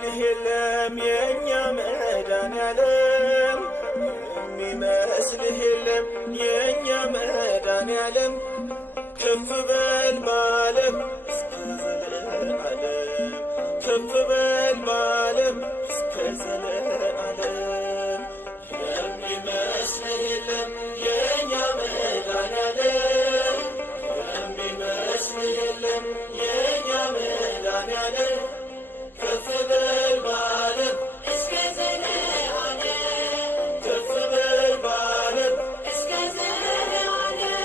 የሚመስልህ የለም የእኛ መድኃኔዓለም የሚመስልህ የለም የእኛ መድኃኔዓለም ከፍ በል በዓለም እስከ ዘለዓለም ከፍ በል በዓለም እስከ ዘለዓለም የሚመስልህ የለም የእኛ መድኃኔዓለም የሚመስልህ የለም የእኛ መድኃኔዓለም ከፍ በል በዓለም እስከ ዘለዓለም ከፍ በል በዓለም እስከ ዘለዓለም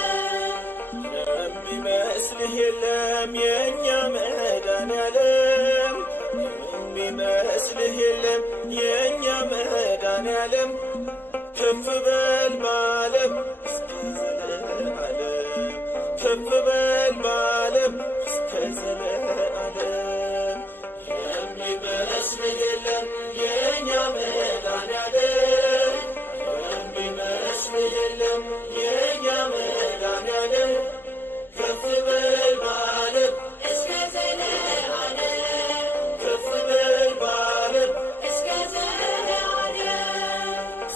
የሚመስልህ የለም የእኛ መድኃኔዓለም የሚመስልህ የለም የእኛ መድኃኔዓለም ከፍ በል በዓለም እስከ ዘለዓለም ከፍ በል በዓለም እስከ ዘለዓለም የሚመስልህ የለም የእኛ መድኃኔዓለም የሚመስልህ የለም የእኛ መድኃኔዓለም ከፍ በል በዓለም እስከ ዘለዓለም ከፍ በል በዓለም እስከ ዘለዓለም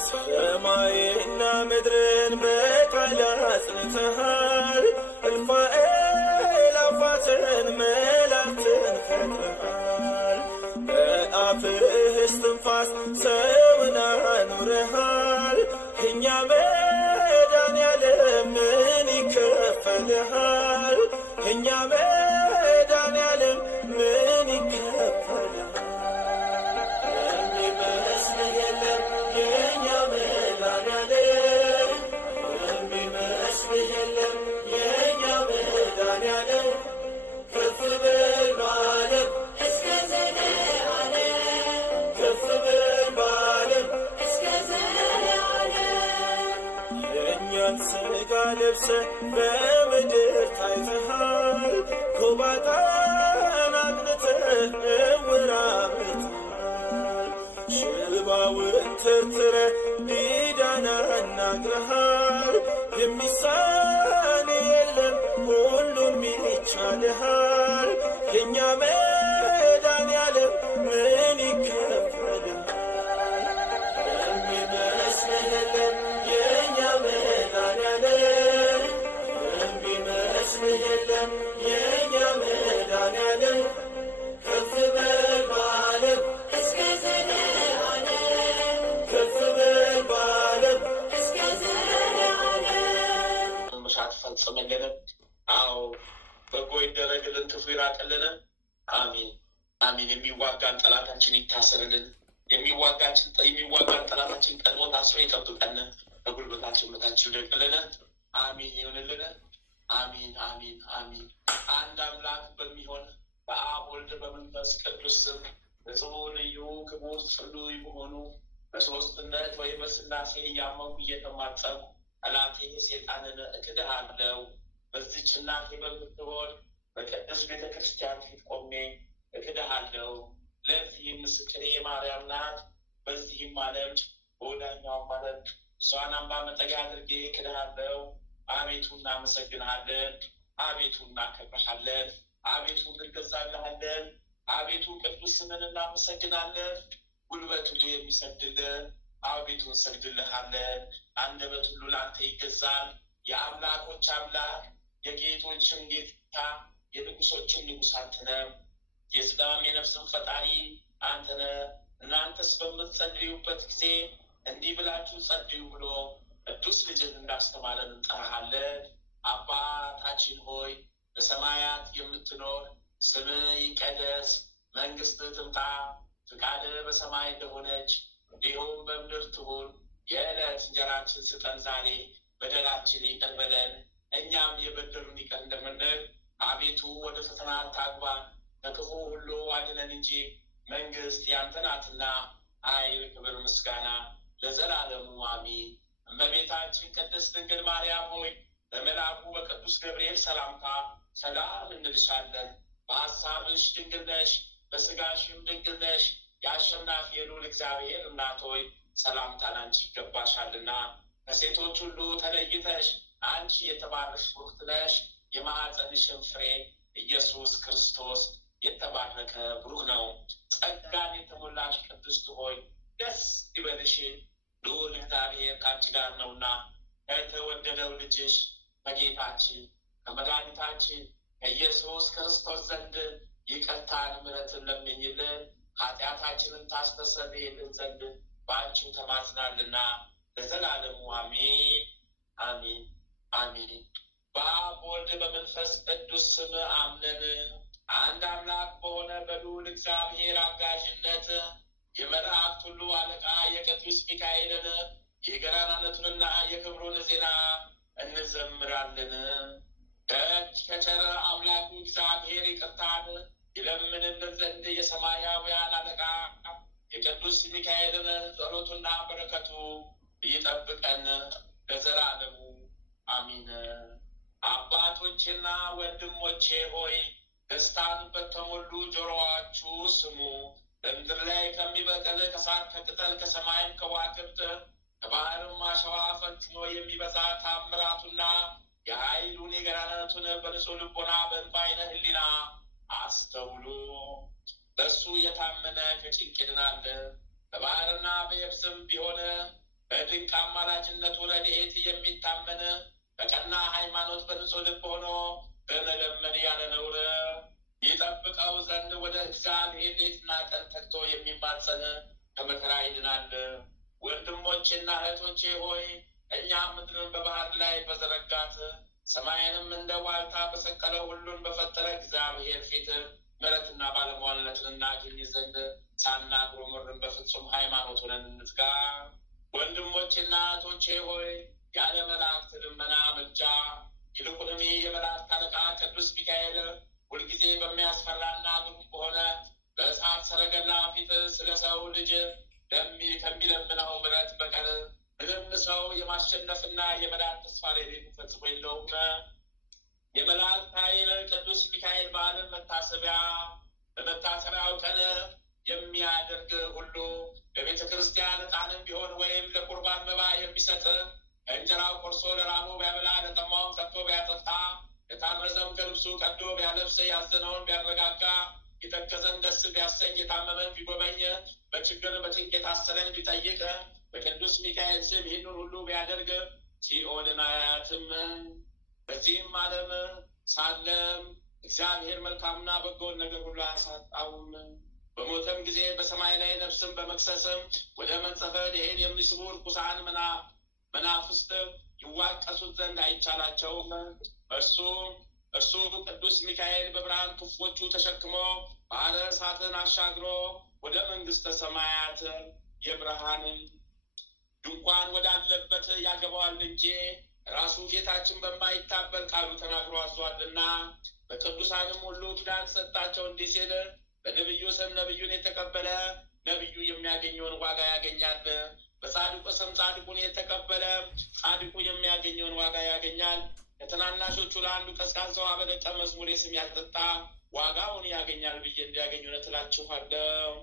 ሰማይና ምድርን በቃል አጽንተሃል እልፍ አእላፋትን መላእክትን ፈጥረሃል በአፍህ እስትንፋስ ሰውን አኑረሃል እኛ መድኃኔዓለም ምን ይከፈልሃል እኛ መድኃኔዓለም ምን ይከፈልሃል የሚመስልህ የለም የእኛ መድኃኔዓለም የሚመስልህ የለም የእኛ መድኃኔዓለም ከፍ በል በዓለም እስከ ዘለዓለም ከፍ በል በዓለም እስከ ዘለዓለም የእኛን ሥጋ ለብሰህ በምድር ታይተሃል ጎባጣን አቅንተህ ዕውር አብርተሃል ሽባውን ተርትረህ ዲዳን አናግረሃል የሚሳን የለም ሁሉም ይቻልሃል የእኛ መድኃኔዓለም ምን ይከፈልሃል የሚመስልህ የለም የእኛ መድኃኔዓለም የሚመስልህ የለም የእኛ መድኃኔዓለም ከፍ በል በዓለም እስከ ዘለዓለም ከፍ በል በዓለም እስከ ዘለዓለም መሻት ፈጽመልን አዎ በጎ ይደረግልን ክፉ ይራቅልን አሚን አሚን የሚዋጋን ጠላታችን ይታሰርልን የሚዋጋን ጠላታችን ቀድሞ ታስሮ ይጠብቀን በጉልበታችን በታች ይውደቅልን አሚን ይሁንልን አሚን አሚን አሚን አንድ አምላክ በሚሆን በአብ ወልድ በመንፈስ ቅዱስ ስም በጽኑ ልዩ ክቡር ጽሉይ በሆኑ በሦስትነት ወይ በሥላሴ እያመንኩ እየተማጸንኩ ጠላቴ ሰይጣንን እክድሃለሁ በዚህች እናቴ በምትሆን በቅድስት ቤተ ክርስቲያን ፊት ቆሜ እክድሃለሁ ለዚህም ምስክሬ ማርያም ናት በዚህም ዓለም በወዲያኛውም ዓለም እሷን አምባ መጠጊያ አድርጌ እክድሃለሁ አቤቱ እናመሰግንሃለን አቤቱ እናከብርሃለን አቤቱ እንገዛልሃለን አቤቱ ቅዱስ ስምን እናመሰግናለን ጉልበት ሁሉ የሚሰግድልህ አቤቱ እንሰግድልሃለን አንደበት ሁሉ ለአንተ ይገዛል የአምላኮች አምላክ የጌቶችም ጌታ የንጉሶችም ንጉሥ አንተ ነህ የሥጋም የነፍስም ፈጣሪ አንተ ነህ እናንተስ በምትጸልዩበት ጊዜ እንዲህ ብላችሁ ጸልዩ ብሎ ቅዱስ ልጅን እንዳስተማረን እንጠራሃለን አባታችን ሆይ በሰማያት የምትኖር ስምህ ይቀደስ መንግሥትህ ትምጣ ፍቃድህ በሰማይ እንደሆነች እንዲሁም በምድር ትሁን የዕለት እንጀራችን ስጠን ዛሬ በደላችን ይቅር በለን እኛም የበደሉንን ይቅር እንደምንል አቤቱ ወደ ፈተና አታግባን ከክፉ ሁሉ አድነን እንጂ መንግሥት ያንተ ናትና ኃይል ክብር ምስጋና ለዘላለሙ አሜን እመቤታችን ቅድስት ድንግል ማርያም ሆይ በመልአኩ በቅዱስ ገብርኤል ሰላምታ ሰላም እንልሻለን በሐሳብሽ ድንግል ነሽ በሥጋሽም ድንግል ነሽ የአሸናፊ የልዑል እግዚአብሔር እናት ሆይ ሰላምታ ላንቺ ይገባሻልና ከሴቶች ሁሉ ተለይተሽ አንቺ የተባረክሽ ቡርክት ነሽ የማኅፀንሽም ፍሬ ኢየሱስ ክርስቶስ የተባረከ ብሩክ ነው። ጸጋን የተሞላሽ ቅድስት ሆይ ደስ ይበልሽ፣ ልዑል እግዚአብሔር ከአንቺ ጋር ነውና ከተወደደው ልጅሽ ከጌታችን ከመድኃኒታችን ከኢየሱስ ክርስቶስ ዘንድ ይቅርታን ምሕረትን ለምኝልን ኃጢአታችንን ታስተሰርይልን ዘንድ በአንቺው ተማጽናልና ለዘላለሙ አሜን አሜን አሜን። በአብ በወልድ በመንፈስ ቅዱስ ስም አምነን አንድ አምላክ በሆነ በልዑል እግዚአብሔር አጋዥነት የመላእክት ሁሉ አለቃ የቅዱስ ሚካኤልን የገናናነቱንና የክብሩን ዜና እንዘምራለን። ከቸረ አምላኩ እግዚአብሔር ይቅርታን ይለምንልን ዘንድ የሰማያውያን አለቃ የቅዱስ ሚካኤልን ጸሎቱና በረከቱ ይጠብቀን ለዘላለሙ አሚን። አባቶቼና ወንድሞቼ ሆይ ደስታን በተሞሉ ጆሮዋችሁ ስሙ። በምድር ላይ ከሚበቅል ከሳር ከቅጠል ከሰማይም ከዋክብት ከባህርም አሸዋ ፈጽሞ የሚበዛ ታምራቱና የኃይሉን የገናናነቱን በንጹሕ ልቦና በእንባ ዓይነ ሕሊና አስተውሉ። በእሱ የታመነ ከጭንቅ ይድናል። በባህርና በየብስም ቢሆን በድንቅ አማላጅነቱ ረድኤት የሚታመን በቀና ሃይማኖት በንጹሕ ልብ ሆኖ በመለመን ያለ ነውር ይጠብቀው ዘንድ ወደ እግዚአብሔር ሌትና ቀን ተግቶ የሚማጸን ከመከራ ይድናል። ወንድሞቼና እህቶቼ ሆይ እኛ ምድርን በባህር ላይ በዘረጋት ሰማይንም እንደ ዋልታ በሰቀለው ሁሉን በፈጠረ እግዚአብሔር ፊት ምሕረትና ባለሟልነትን እናገኝ ዘንድ ሳናጉረመርም በፍጹም ሃይማኖት ሆነን እንትጋ። ወንድሞቼና እህቶቼ ሆይ ያለ መላእክት ልመና ምልጃ ይልቁንም የመላእክት አለቃ ቅዱስ ሚካኤል ሁልጊዜ በሚያስፈራና ግሩም በሆነ በእሳት ሰረገላ ፊት ስለ ሰው ልጅ ከሚለምነው ምሕረት በቀር ምንም ሰው የማሸነፍና የመዳን ተስፋ ሌሊት ፈጽሞ የለውም። የመላእክት ኃይል ቅዱስ ሚካኤል በዓልን በመታሰቢያው ቀን የሚያደርግ ሁሉ በቤተ ክርስቲያን ዕጣንም ቢሆን ወይም ለቁርባን መባ የሚሰጥ ከእንጀራው ቆርሶ ለራቡ ቢያበላ ለጠማውም ሰጥቶ ቢያጠጣ የታረዘም ከልብሱ ቀዶ ቢያለብስ ያዘነውን ቢያረጋጋ የተከዘን ደስ ቢያሰኝ የታመመን ቢጎበኝ በችግር በጭንቅ የታሰረን ቢጠይቅ በቅዱስ ሚካኤል ስም ይህንን ሁሉ ቢያደርግ ሲኦልን አያትም። በዚህም ዓለም ሳለም እግዚአብሔር መልካምና በጎን ነገር ሁሉ አያሳጣውም። በሞተም ጊዜ በሰማይ ላይ ነፍስም በመክሰስም ወደ መንጸፈ ደሄን የሚስቡ ርኩሳን መናፍስት ይዋቀሱት ዘንድ አይቻላቸውም። እርሱ ቅዱስ ሚካኤል በብርሃን ክንፎቹ ተሸክሞ ባህረ እሳትን አሻግሮ ወደ መንግስተ ሰማያት የብርሃን ድንኳን ወዳለበት ያገባዋል እንጂ ራሱ ጌታችን በማይታበል ቃሉ ተናግሮ አዟልና። በቅዱሳንም ሁሉ ኪዳን ሰጣቸው እንዲህ ሲል በነቢዩ ስም ነቢዩን የተቀበለ ነቢዩ የሚያገኘውን ዋጋ ያገኛል። በጻድቁ ስም ጻድቁን የተቀበለ ጻድቁ የሚያገኘውን ዋጋ ያገኛል። ከትናናሾቹ ለአንዱ ቀዝቃዛ ውሃ በደቀ መዝሙሬ ስም ያልጠጣ ዋጋውን ያገኛል ብዬ እንዲያገኙ እላችኋለሁ።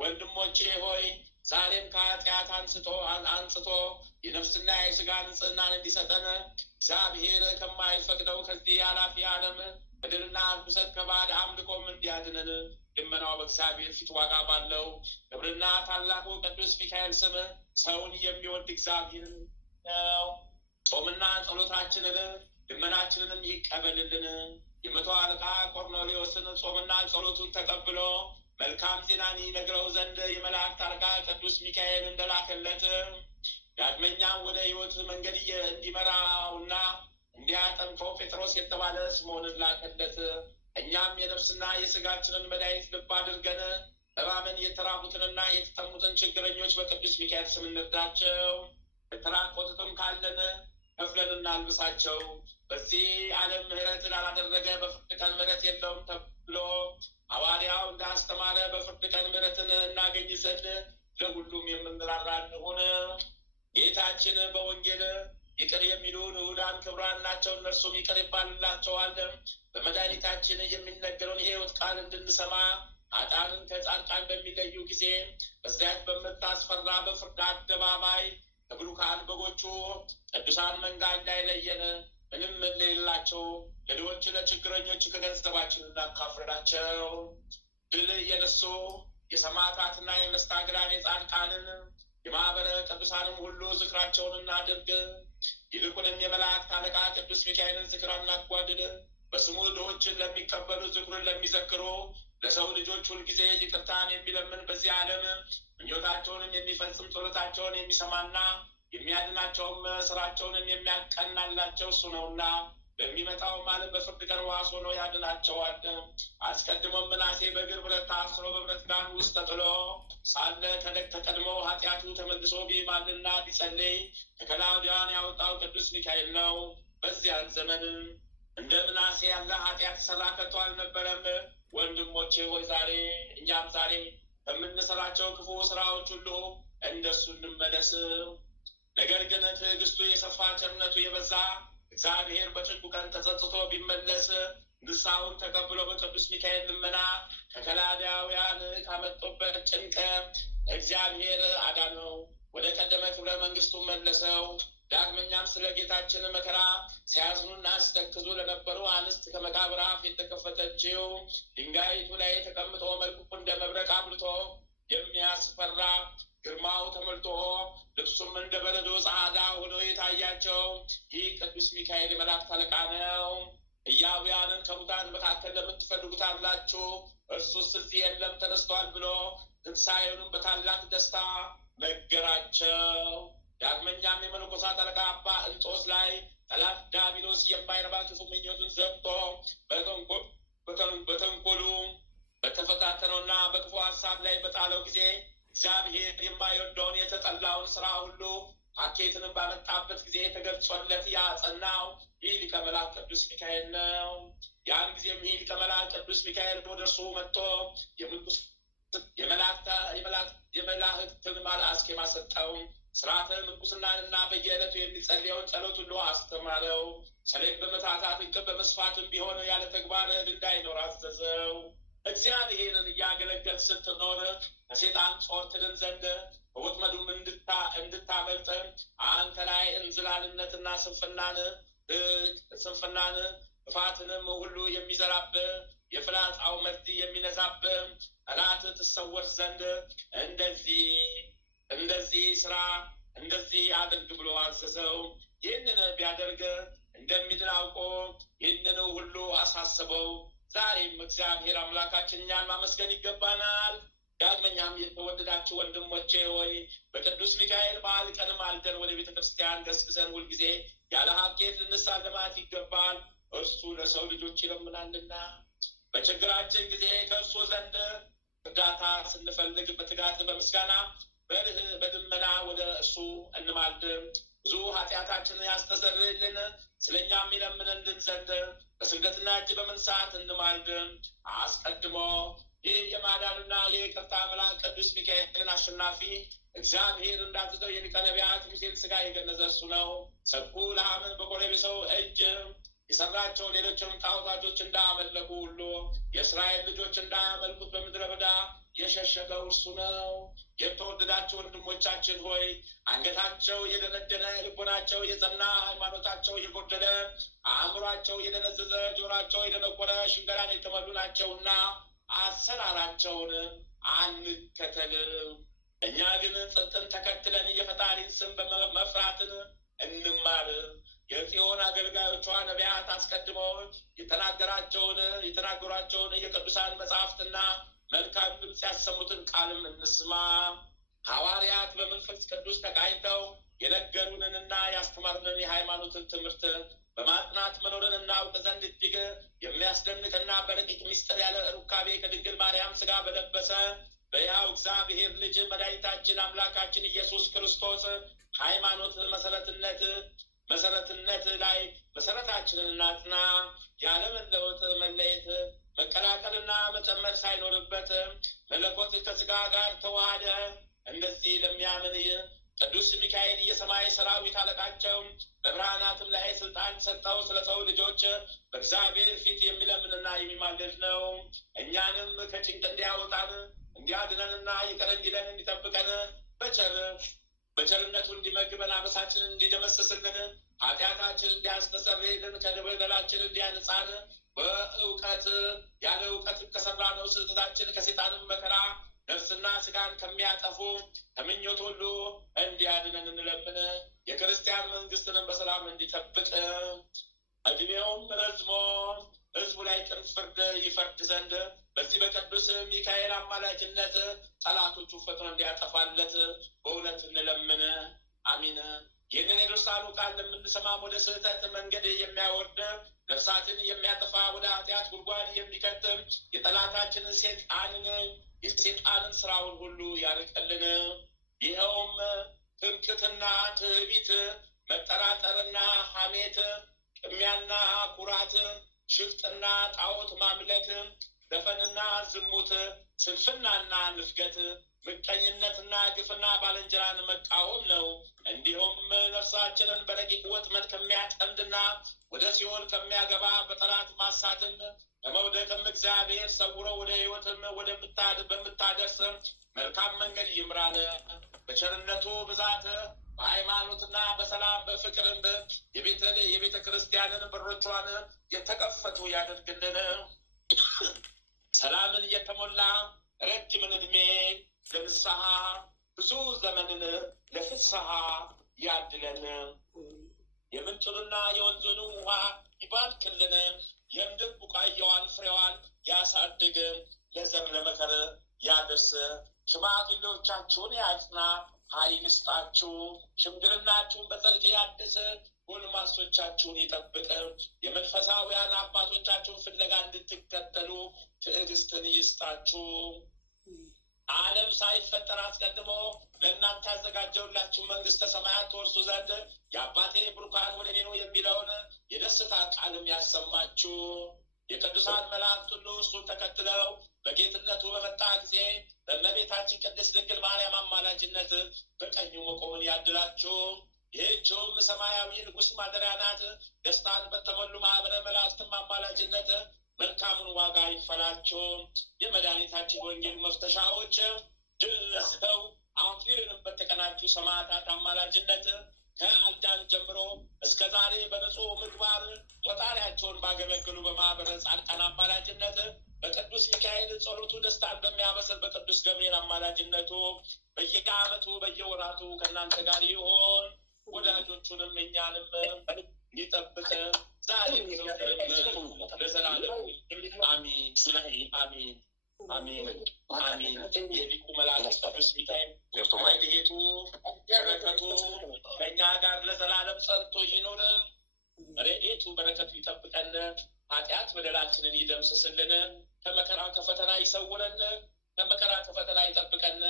ወንድሞቼ ሆይ ዛሬም ከኃጢአት አንጽቶ የነፍስና የሥጋ ንጽሕናን እንዲሰጠን እግዚአብሔር ከማይፈቅደው ከዚህ ኃላፊ ዓለም ምድርና ርኩሰት ከባዕድ አምልኮም እንዲያድነን ልመናው በእግዚአብሔር ፊት ዋጋ ባለው ክብርና ታላቁ ቅዱስ ሚካኤል ስም ሰውን የሚወድ እግዚአብሔር ነው። ጾምና ጸሎታችንን ልመናችንንም ይቀበልልን። የመቶ አለቃ ቆርኔሌዎስን ጾምና ጸሎቱን ተቀብሎ መልካም ዜናን ይነግረው ዘንድ የመላእክት አለቃ ቅዱስ ሚካኤል እንደላከለት ዳግመኛም ወደ ሕይወት መንገድ እንዲመራውና እንዲያጠምቀው ጴጥሮስ የተባለ ስምዖንን ላከለት። እኛም የነፍስና የሥጋችንን መድኃኒት ልብ አድርገን በማመን የተራቡትንና የተጠሙትን ችግረኞች በቅዱስ ሚካኤል ስም እንርዳቸው። የተራቆቱትም ካለን ከፍለን እናልብሳቸው። በዚህ ዓለም ምሕረት ላላደረገ በፍርድ ቀን ምሕረት የለውም ተብሎ ሐዋርያው እንዳስተማረ በፍርድ ቀን ምሕረትን እናገኝ ዘንድ ለሁሉም የምንራራ እንሁን። ጌታችን በወንጌል ይቅር የሚሉ ንዑዳን ክቡራን ናቸው፣ እነርሱም ይቅር ይባልላቸዋል። በመድኃኒታችን የሚነገረውን የሕይወት ቃል እንድንሰማ ኃጥአንን ከጻድቃን በሚለዩ ጊዜ በዚያች በምታስፈራ በፍርድ አደባባይ ከብሩካን በጎቹ ቅዱሳን መንጋ እንዳይለየን ምንም እንደሌላቸው ለድሆች ለችግረኞች ከገንዘባችን እናካፍላቸው። ድል የነሱ የሰማዕታትና የመስተጋድላን የጻድቃንን የማኅበረ ቅዱሳንም ሁሉ ዝክራቸውን እናድርግ። ይልቁንም የመላእክት አለቃ ቅዱስ ሚካኤልን ዝክር እናጓድል። በስሙ ድሆችን ለሚቀበሉ ዝክሩን ለሚዘክሩ ለሰው ልጆች ሁልጊዜ ይቅርታን የሚለምን በዚህ ዓለም ምኞታቸውንም የሚፈጽም ጸሎታቸውን የሚሰማና የሚያድናቸውም ስራቸውንም የሚያቀናላቸው እሱ ነውና በሚመጣውም ዓለም በፍርድ ቀን ዋስ ሆኖ ያድናቸዋል። አስቀድሞም ምናሴ በእግር ብረት ታስሮ በብረት ጋን ውስጥ ተጥሎ ሳለ ተቀድሞ ኃጢአቱ ተመልሶ ቢማልና ቢጸልይ ከከላውዲያን ያወጣው ቅዱስ ሚካኤል ነው። በዚያን ዘመን እንደ ምናሴ ያለ ኃጢአት ሰራ ከቶ አልነበረም። ወንድሞቼ ሆይ እኛም ዛሬ ከምንሰራቸው ክፉ ስራዎች ሁሉ እንደሱ እንመለስ። ነገር ግን ትዕግስቱ የሰፋ ቸርነቱ የበዛ እግዚአብሔር በጭንቁ ቀን ተጸጽቶ ቢመለስ ንስሐውን ተቀብሎ በቅዱስ ሚካኤል ልመና ከከላዳውያን ካመጡበት ጭንቅ እግዚአብሔር አዳነው፣ ወደ ቀደመ ክብረ መንግስቱ መለሰው። ዳግመኛም ስለ ጌታችን መከራ ሲያዝኑና ሲተክዙ ለነበሩ አንስት ከመቃብር አፍ የተከፈተችው ድንጋይቱ ላይ ተቀምጦ መልኩ እንደ መብረቅ አብርቶ የሚያስፈራ ግርማው ተሞልቶ ልብሱም እንደ በረዶ ጸዓዳ ሆኖ የታያቸው ይህ ቅዱስ ሚካኤል የመላእክት አለቃ ነው። ሕያዋንን ከሙታን መካከል ለምን ትፈልጉታላችሁ? እርሱስ እዚህ የለም ተነስቷል ብሎ ትንሣኤውንም በታላቅ ደስታ ነገራቸው። ዳግመኛም የመነኮሳት አለቃ አባ እንጦስ ላይ ጠላት ዲያብሎስ የማይረባ ክፉ ምኞቱን ዘግቶ በተንኮሉ በተፈታተነውና በክፉ ሀሳብ ላይ በጣለው ጊዜ እግዚአብሔር የማይወደውን የተጠላውን ስራ ሁሉ ሀኬትንም ባመጣበት ጊዜ ተገልጾለት ያጸናው ይህ ሊቀ መላእክት ቅዱስ ሚካኤል ነው። ያን ጊዜም ይህ ሊቀ መላእክት ቅዱስ ሚካኤል ወደ እርሱ መጥቶ የመላእክትን አስኬማ ሰጠው። ስርዓተ ምንኩስናንና በየዕለቱ የሚጸልየውን ጸሎት ሁሉ አስተማረው። ሰሌን በመታታት እንቅብ በመስፋትም ቢሆን ያለ ተግባር እንዳይኖር አዘዘው። እግዚአብሔርን እያገለገል ስትኖር ከሴጣን ጾር ትድን ዘንድ በወጥመዱም እንድታመልጥ አንተ ላይ እንዝላልነትና ስንፍናን ጥፋትንም ሁሉ የሚዘራብህ የፍላጻው መርዝ የሚነዛብህ ጠላት ትሰወር ዘንድ እንደዚህ ስራ እንደዚህ አድርግ ብሎ አዘዘው። ይህንን ቢያደርግ እንደሚድን አውቆ ይህንን ሁሉ አሳስበው። ዛሬም እግዚአብሔር አምላካችን እኛን ማመስገን ይገባናል። ዳግመኛም የተወደዳችሁ ወንድሞቼ ሆይ በቅዱስ ሚካኤል በዓል ቀን ማልደን ወደ ቤተ ክርስቲያን ገስግሰን ሁልጊዜ ያለ ሀኬት ልንሳለማት ይገባል። እርሱ ለሰው ልጆች ይለምናልና በችግራችን ጊዜ ከእርሱ ዘንድ እርዳታ ስንፈልግ በትጋት በምስጋና በድመና ወደ እርሱ እንማልድም። ብዙ ኃጢአታችንን ያስተሰርይልን ስለኛም ይለምንልን ዘንድ በስግደትና እጅ በመንሳት እንማልድም። አስቀድሞ ይህ የማዳንና የይቅርታ መልአክ ቅዱስ ሚካኤልን አሸናፊ እግዚአብሔር እንዳዘዘው የሊቀ ነቢያት ሙሴን ሥጋ የገነዘ እርሱ ነው። ሰብኩ ለሐምን በኮሬብ ሰው እጅ የሰራቸው ሌሎችንም ጣዖታቶች እንዳመለኩ ሁሉ የእስራኤል ልጆች እንዳያመልኩት በምድረ በዳ የሸሸገው እርሱ ነው። የተወደዳቸው ወንድሞቻችን ሆይ አንገታቸው የደነደነ ልቦናቸው የጸና ሃይማኖታቸው የጎደለ አእምሯቸው የደነዘዘ ጆሯቸው የደነቆረ ሽንገላን የተመሉ ናቸውና አሰራራቸውን አንከተል። እኛ ግን ጽድቅን ተከትለን የፈጣሪን ስም መፍራትን እንማር። የጽዮን አገልጋዮቿ ነቢያት አስቀድመው የተናገሯቸውን የቅዱሳን መጽሐፍትና መልካም ድምፅ ያሰሙትን ቃልም እንስማ። ሐዋርያት በመንፈስ ቅዱስ ተቃኝተው የነገሩንንና ያስተማሩንን የሃይማኖትን ትምህርት በማጥናት መኖርን እናውቅ ዘንድ እጅግ የሚያስደንቅና በረቂቅ ምስጢር ያለ ሩካቤ ከድንግል ማርያም ሥጋ በለበሰ በሕያው እግዚአብሔር ልጅ መድኃኒታችን አምላካችን ኢየሱስ ክርስቶስ ሃይማኖት መሰረትነት ላይ መሰረታችንን እናጽና። ያለመለወጥ መለየት መቀላቀልና መጨመር ሳይኖርበት መለኮት ከሥጋ ጋር ተዋሃደ። እንደዚህ ለሚያምን ቅዱስ ሚካኤል የሰማይ ሰራዊት አለቃቸው በብርሃናትም ላይ ስልጣን ሰጠው። ስለ ሰው ልጆች በእግዚአብሔር ፊት የሚለምንና የሚማልድ ነው። እኛንም ከጭንቅ እንዲያወጣን እንዲያድነንና ይቅር እንዲለን እንዲጠብቀን በቸር በቸርነቱ እንዲመግበን አበሳችንን እንዲደመስስልን ኃጢአታችንን እንዲያስተሰርይልን ከበደላችን እንዲያነጻን በእውቀት ያለ እውቀት ከሰራነው ስህተታችን ከሰይጣንም መከራ ነፍስና ስጋን ከሚያጠፉ ከምኞት ሁሉ እንዲያድነን እንለምን። የክርስቲያን መንግስትንም በሰላም እንዲጠብቅ እድሜውም ረዝሞ ህዝቡ ላይ ቅን ፍርድ ይፈርድ ዘንድ በዚህ በቅዱስ ሚካኤል አማላጅነት ጠላቶቹ ፈጥኖ እንዲያጠፋለት በእውነት እንለምን። አሚን። ይህንን የድርሳኑ ቃል ለምንሰማም ወደ ስህተት መንገድ የሚያወርድ ነፍሳትን የሚያጠፋ ወደ ኃጢአት ጉድጓድ የሚከትም የጠላታችንን የሴጣንን ስራውን ሁሉ ያርቅልን። ይኸውም ትምክህትና ትዕቢት፣ መጠራጠርና ሐሜት፣ ቅሚያና ኩራት፣ ሽፍጥና ጣዖት ማምለክ፣ ዘፈንና ዝሙት፣ ስንፍናና ንፍገት፣ ምቀኝነትና ግፍና ባልንጀራን መቃወም ነው። እንዲሁም ነፍሳችንን በረቂቅ ወጥመድ ከሚያጠምድና ወደ ሲኦል ከሚያገባ በጠላት ማሳትም ከመውደቅም እግዚአብሔር ሰውሮ ወደ ሕይወትም በምታደርስ መልካም መንገድ ይምራል። በቸርነቱ ብዛት በሃይማኖትና በሰላም በፍቅርም የቤተ ክርስቲያንን በሮቿን የተከፈቱ ያደርግልን። ሰላምን የተሞላ ረጅምን ዕድሜ ለንስሐ ብዙ ዘመንን ለፍስሐ ያድለን። የምንጩንና የወንዙን ውሃ ይባርክልን። የምድር ቡቃያዋን ፍሬዋን ያሳድግ። ለዘር ለመከር ያድርስ። ሽማግሌዎቻችሁን ያጽና፣ ኃይል ይስጣችሁ። ሽምግልናችሁን በጽድቅ ያድስ። ጎልማሶቻችሁን ይጠብቅ። የመንፈሳውያን አባቶቻችሁን ፍለጋ እንድትከተሉ ትዕግስትን ይስጣችሁ። ዓለም ሳይፈጠር አስቀድሞ ለእናንተ ያዘጋጀውላችሁ መንግስተ ሰማያት ትወርሱ ዘንድ የአባቴ ብሩካን ወደ እኔ ኑ የሚለውን የደስታ ቃልም ያሰማችሁ። የቅዱሳን መላእክት ሁሉ እርሱን ተከትለው በጌትነቱ በመጣ ጊዜ በእመቤታችን ቅድስት ድንግል ማርያም አማላጅነት በቀኙ መቆምን ያድላችሁ። ይህችውም ሰማያዊ ንጉሥ ማደሪያ ናት። ደስታን በተሞሉ ማኅበረ መላእክትም አማላጅነት መልካምን ዋጋ ይክፈላችሁ። የመድኃኒታችን ወንጌል መፍተሻዎች ድል ነስተው አክሊልንም በተቀናጁ ሰማዕታት አማላጅነት ከአዳም ጀምሮ እስከ ዛሬ በንጹሕ ምግባር ፈጣሪያቸውን ባገለገሉ በማኅበረ ጻድቃን አማላጅነት በቅዱስ ሚካኤል ጸሎቱ ደስታን በሚያበስር በቅዱስ ገብርኤል አማላጅነቱ በየዓመቱ በየወራቱ ከእናንተ ጋር ይሆን። ወዳጆቹንም እኛንም ይጠብቅ ዛሬ ለዘላለም አሚን አሚን አሚን አሚን። የሊቁ መልአክ ቅዱስ ሚካኤል ረድኤቱ በረከቱ ከእኛ ጋር ለዘላለም ጸንቶ ይኑር። ረድኤቱ በረከቱ ይጠብቀን። ኃጢአት በደላችንን ይደምስስልን። ከመከራ ከፈተና ይሰውረን። ከመከራ ከፈተና ይጠብቀን።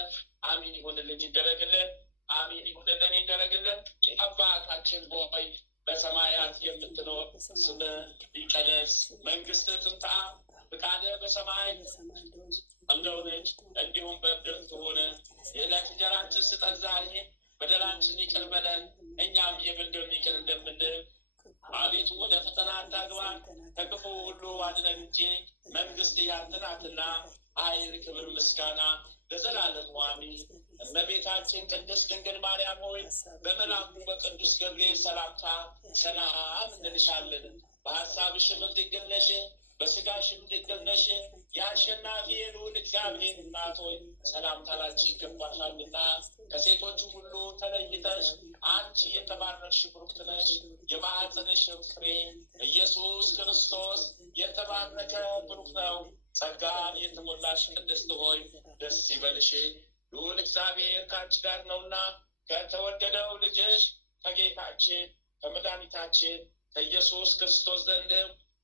አሚን ይሁንልን ይደረግልን። አሚን ይሁንልን ይደረግልን። አባታችን ሆይ በሰማያት የምትኖር ስምህ ይቀደስ፣ መንግስትህ ትምጣ፣ ፈቃድህ በሰማይ እንደሆነች እንዲሁም በምድር ትሁን። የዕለት እንጀራችንን ስጠን ዛሬ፣ በደላችንን ይቅር በለን እኛም የበደሉንን ይቅር እንደምንል። አቤቱ ወደ ፈተና አታግባን፣ ከክፉ ሁሉ አድነን እንጂ መንግስት ያንተ ናትና ኃይል፣ ክብር፣ ምስጋና ለዘላለሙ አሜን። እመቤታችን ቅድስት ድንግል ማርያም ሆይ በመልአኩ በቅዱስ ገብርኤል ሰላምታ ሰላም እንልሻለን። በሐሳብሽም ድንግል ነሽ፣ በስጋሽም ድንግል ነሽ። የአሸናፊ የልዑል እግዚአብሔር እናት ሆይ ሰላምታ ላንቺ ይገባሻልና ከሴቶቹ ሁሉ ተለይተሽ አንቺ የተባረክሽ ብሩክት ነሽ። የማኅፀንሽም ፍሬ ኢየሱስ ክርስቶስ የተባረከ ብሩክ ነው። ጸጋን የተሞላሽ ቅድስት ሆይ ደስ ይበልሽ፣ ልዑል እግዚአብሔር ከአንቺ ጋር ነውና ከተወደደው ልጅሽ ከጌታችን ከመድኃኒታችን ከኢየሱስ ክርስቶስ ዘንድ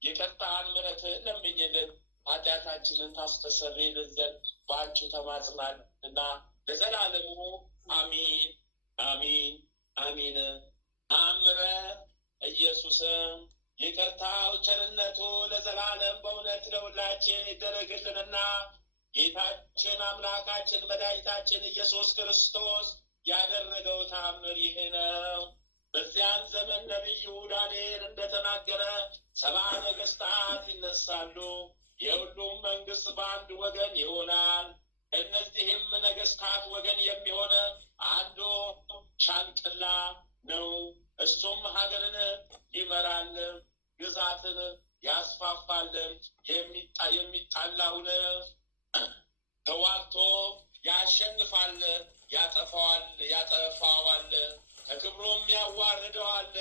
ይቅርታን ምሕረትን ለምኝልን ኃጢአታችንን ታስተሰርይልን ዘንድ በአንቺ ተማጽናልና ለዘላለሙ አሚን አሚን አሚን። ተአምረ ኢየሱስ ይቅርታው ቸርነቱ ለዘላለም በእውነት ለሁላችን ይደረግልንና ጌታችን አምላካችን መድኃኒታችን ኢየሱስ ክርስቶስ ያደረገው ተአምር ይህ ነው። በዚያን ዘመን ነቢዩ ዳንኤል እንደተናገረ 70 ነገሥታት ይነሳሉ፣ የሁሉም መንግስት በአንድ ወገን ይሆናል። እነዚህም ነገሥታት ወገን የሚሆነ አንዱ ሻንቅላ ነው። እሱም ሀገርን ይመራል፣ ግዛትን ያስፋፋል፣ የሚጣላውን ተዋግቶ ያሸንፋል፣ ያጠፋዋል፣ ከክብሩም ያዋርደዋል፣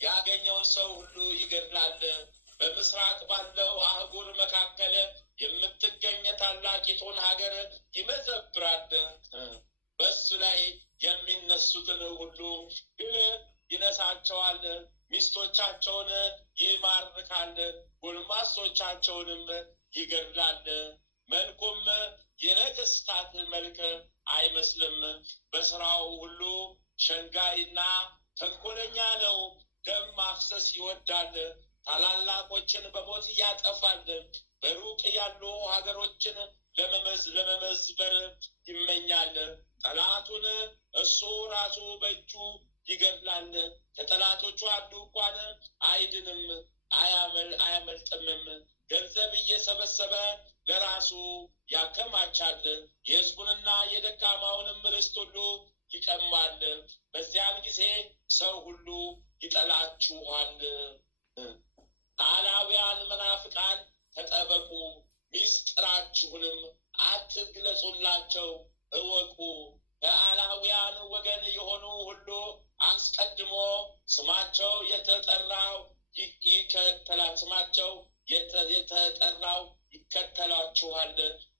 ያገኘውን ሰው ሁሉ ይገድላል። በምስራቅ ባለው አህጉር መካከል የምትገኝ ታላቂቱን ሀገር ይመዘብራል። በሱ ላይ የሚነሱትን ሁሉ ድል ይነሳቸዋል። ሚስቶቻቸውን ይማርካል፣ ጎልማሶቻቸውንም ይገድላል። መልኩም የነገስታት መልክ አይመስልም። በስራው ሁሉ ሸንጋይና ተንኮለኛ ነው። ደም ማፍሰስ ይወዳል። ታላላቆችን በሞት ያጠፋል። በሩቅ ያሉ ሀገሮችን ለመመዝበር ይመኛል። ጠላቱን እሱ ራሱ በእጁ ይገድላል። ከጠላቶቹ አንዱ እንኳን አይድንም አያመልጥምም። ገንዘብ እየሰበሰበ ለራሱ ያከማቻል። የሕዝቡንና የደካማውንም ርስት ሁሉ ይቀማል። በዚያን ጊዜ ሰው ሁሉ ይጠላችኋል። ከአላውያን መናፍቃን ተጠበቁ፣ ሚስጥራችሁንም አትግለጹላቸው፣ እወቁ። ከአላውያን ወገን የሆኑ ሁሉ አስቀድሞ ስማቸው የተጠራው ይከተላችኋል።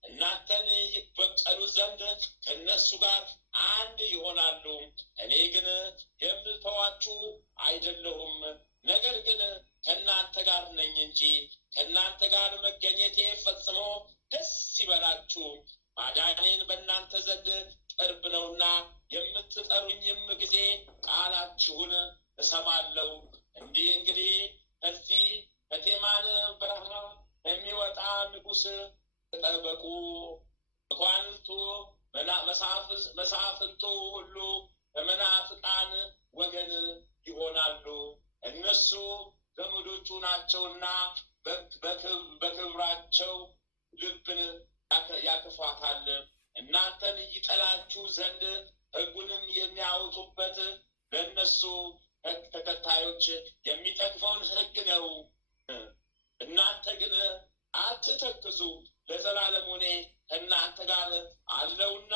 እናንተን ይበቀሉ ዘንድ ከእነሱ ጋር አንድ ይሆናሉ። እኔ ግን የምተዋችሁ አይደለሁም፣ ነገር ግን ከእናንተ ጋር ነኝ እንጂ ከእናንተ ጋር መገኘቴ ፈጽሞ ደስ ይበላችሁ። ማዳኔን በእናንተ ዘንድ ቅርብ ነውና የምትጠሩኝም ጊዜ ቃላችሁን እሰማለሁ። እንግዲህ ከዚህ ከቴማን በረሃ የሚወጣ ንጉሥ ተጠበቁ። መኳንንቱ መሳፍንቱ ሁሉ በመናፍቃን ወገን ይሆናሉ። እነሱ ዘመዶቹ ናቸውና በክብራቸው ልብን ያክፏታል። እናንተን ይጠላችሁ ዘንድ ሕጉንም የሚያወጡበት ለእነሱ ተከታዮች የሚጠቅመውን ሕግ ነው። እናንተ ግን አትተክዙ፣ ለዘላለም እኔ ከእናንተ ጋር አለውና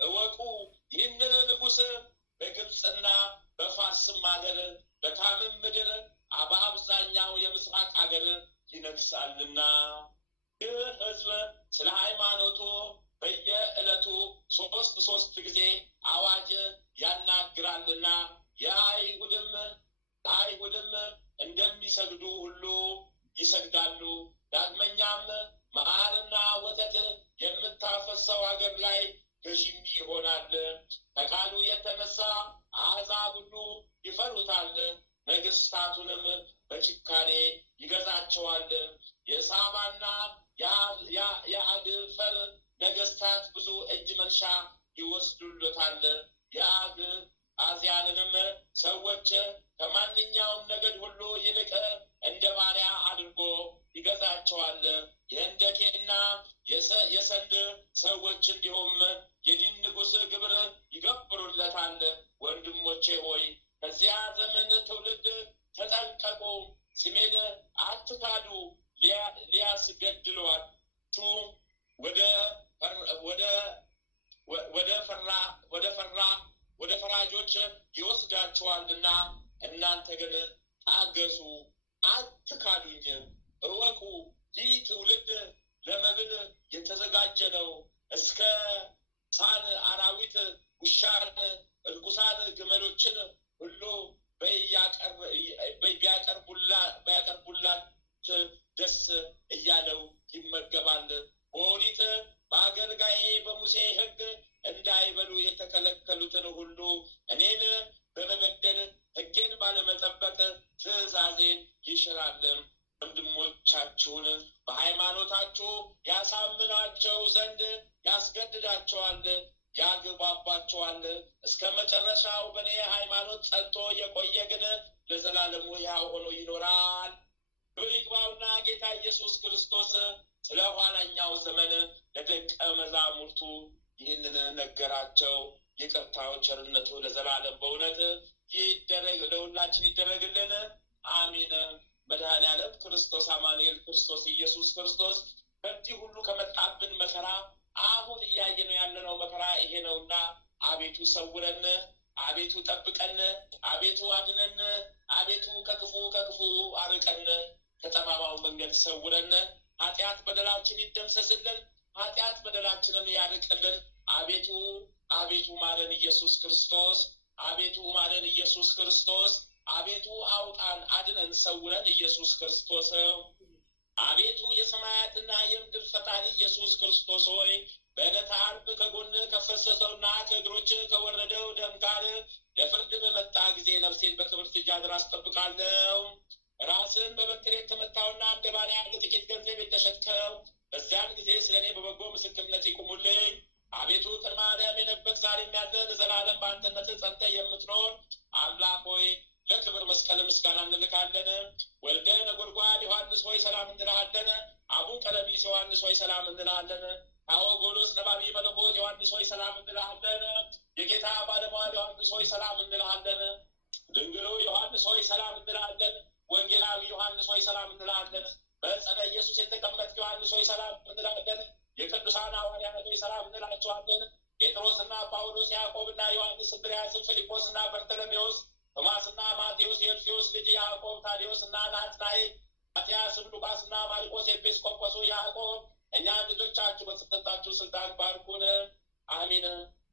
እወቁ። ይህንን ንጉሥ በግብፅና በፋርስም ሀገር በካምም ምድር በአብዛኛው የምስራቅ ሀገር ይነግሳልና። ይህ ሕዝብ ስለ ሃይማኖቱ በየዕለቱ ሶስት ጊዜ አዋጅ ያናግራልና አይሁድም እንደሚሰግዱ ሁሉ ይሰግዳሉ። ዳግመኛም ማርና ወተት የምታፈሰው ሀገር ላይ ገዥም ይሆናል። ከቃሉ የተነሳ አሕዛብ ሁሉ ይፈሩታል፣ ነገሥታቱንም በጭካኔ ይገዛቸዋል። የሳባና የአግፈር ነገሥታት ብዙ እጅ መንሻ ይወስዱለታል። የአዝያንንም ሰዎች ከማንኛውም ነገድ ሁሉ ይልቅ እንደ ባሪያ አድርጎ ይገዛቸዋል። የህንደኬና የሰንድ ሰዎች እንዲሁም የዲን ንጉሥ ግብር ይገብሩለታል። ወንድሞቼ ሆይ ከዚያ ዘመን ትውልድ ተጠንቀቁ፣ ስሜን አትካዱ። ሊያስገድሏችሁ ወደ ፈራጆች ይወስዳችኋልና፣ እናንተ ግን ታገሱ፣ አትካዱኝ። እወቁ፣ ይህ ትውልድ ለመብል የተዘጋጀ ነው። እስከ ሳን አራዊት፣ ውሻን፣ እርኩሳን ግመሎችን ሁሉ ቢያቀርቡላት ደስ እያለው ይመገባል። በኦሪት በአገልጋዬ በሙሴ ሕግ እንዳይበሉ የተከለከሉትን ሁሉ እኔን በመበደል ሕጌን ባለመጠበቅ ትእዛዜን ይሽራል። ወንድሞቻችሁን በሃይማኖታችሁ ያሳምናቸው ዘንድ ያስገድዳቸዋል፣ ያግባባቸዋል። እስከ መጨረሻው በእኔ ሃይማኖት ጸንቶ የቆየ ግን ለዘላለሙ ሕያው ሆኖ ይኖራል። ክብር ይግባውና ጌታ ኢየሱስ ክርስቶስ ስለ ኋለኛው ዘመን ለደቀ መዛሙርቱ ይህንን ነገራቸው። ይቅርታው ቸርነቱ ለዘላለም በእውነት ይደረግ ለሁላችን ይደረግልን። አሜን። መድኃኔዓለም ክርስቶስ አማኑኤል ክርስቶስ ኢየሱስ ክርስቶስ ከዚህ ሁሉ ከመጣብን መከራ አሁን እያየነው ያለነው መከራ ይሄ ነውና አቤቱ ሰውረን፣ አቤቱ ጠብቀን፣ አቤቱ አድነን፣ አቤቱ ከክፉ አርቀን፣ ከጠማማው መንገድ ሰውረን። ኃጢአት በደላችን ይደምሰስልን፣ ኃጢአት በደላችንን ያርቅልን። አቤቱ ማረን ኢየሱስ ክርስቶስ፣ አቤቱ ማረን ኢየሱስ ክርስቶስ፣ አቤቱ አውጣን፣ አድነን፣ ሰውረን ኢየሱስ ክርስቶስ። አቤቱ የሰማያትና የምድር ፈጣሪ ኢየሱስ ክርስቶስ ሆይ በዕለተ ዓርብ ከጎን ከፈሰሰውና ከእግሮች ከወረደው ደም ጋር ለፍርድ በመጣ ጊዜ ነፍሴን በክብርት እጅ አድራ አስጠብቃለሁ። ራስን በበትር የተመታውና እንደ ባሪያ ጥቂት ገንዘብ የተሸጥከው በዚያን ጊዜ ስለ እኔ በበጎ ምስክርነት ይቁሙልኝ። አቤቱ ቅድመ ዓለም የነበርክ ዛሬም ያለ ለዘላለም በአንተነት ጸንተህ የምትኖር አምላክ ሆይ ለክብር መስቀል ምስጋና እንልካለን። ወልደ ነጎድጓድ ዮሐንስ ሆይ ሰላም እንልሃለን። አቡ ቀለሚስ ዮሐንስ ሆይ ሰላም እንልሃለን። አወጎሎስ ነባቢ መለኮት ዮሐንስ ሆይ ሰላም እንልሃለን። የጌታ ባለሟል ዮሐንስ ሆይ ሰላም እንልሃለን። ድንግሉ ዮሐንስ ሆይ ሰላም እንልሃለን። ወንጌላዊ ዮሐንስ ሆይ ሰላም እንልሃለን። በዕፀደ ኢየሱስ የተቀመጥክ ዮሐንስ ሆይ ሰላም እንልሃለን። የቅዱሳን ሐዋርያት ሆይ ሰላም እንላቸዋለን። ጴጥሮስና ጳውሎስ፣ ያዕቆብና ዮሐንስ፣ እንድርያስን፣ ፊልጶስና በርተሎሜዎስ፣ ቶማስና ማቴዎስ፣ የእልፍዮስ ልጅ ያዕቆብ፣ ታዴዎስና ናትናኤል፣ ማትያስም፣ ሉቃስና ማርቆስ፣ ኤጲስቆጶሱ ያዕቆብ፣ እኛን ልጆቻችሁ በተሰጣችሁ ስልጣን ባርኩን። አሜን።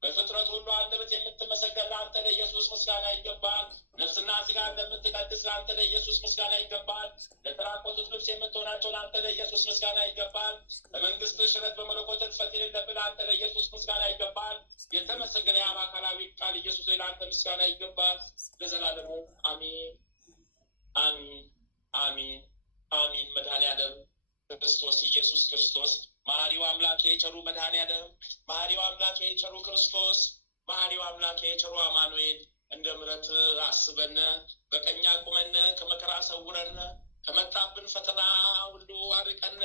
በፍጥረት ሁሉ አንደበት የምትመሰገን ለአንተ ለኢየሱስ ምስጋና ይገባል። ነፍስና ስጋ ለምትቀድስ ለአንተ ለኢየሱስ ምስጋና ይገባል። ለተራቆቱት ልብስ የምትሆናቸው ለአንተ ለኢየሱስ ምስጋና ይገባል። በመንግስት ሽረት በመለኮት ሕልፈት የሌለብህ ለአንተ ለኢየሱስ ምስጋና ይገባል። የተመሰገነ የአብ አካላዊ ቃል ኢየሱስ ለአንተ ምስጋና ይገባል ለዘላለሙ አሜን፣ አሜን፣ አሜን፣ አሜን። መድኃኔዓለም ክርስቶስ ኢየሱስ ክርስቶስ መሐሪው አምላኬ ቸሩ መድኃኔዓለም፣ መሐሪው አምላኬ ቸሩ ክርስቶስ፣ መሐሪው አምላኬ ቸሩ አማኑኤል እንደ ምሕረት አስበን፣ በቀኝ አቁመን፣ ከመከራ ሰውረን፣ ከመጣብን ፈተና ሁሉ አርቀን።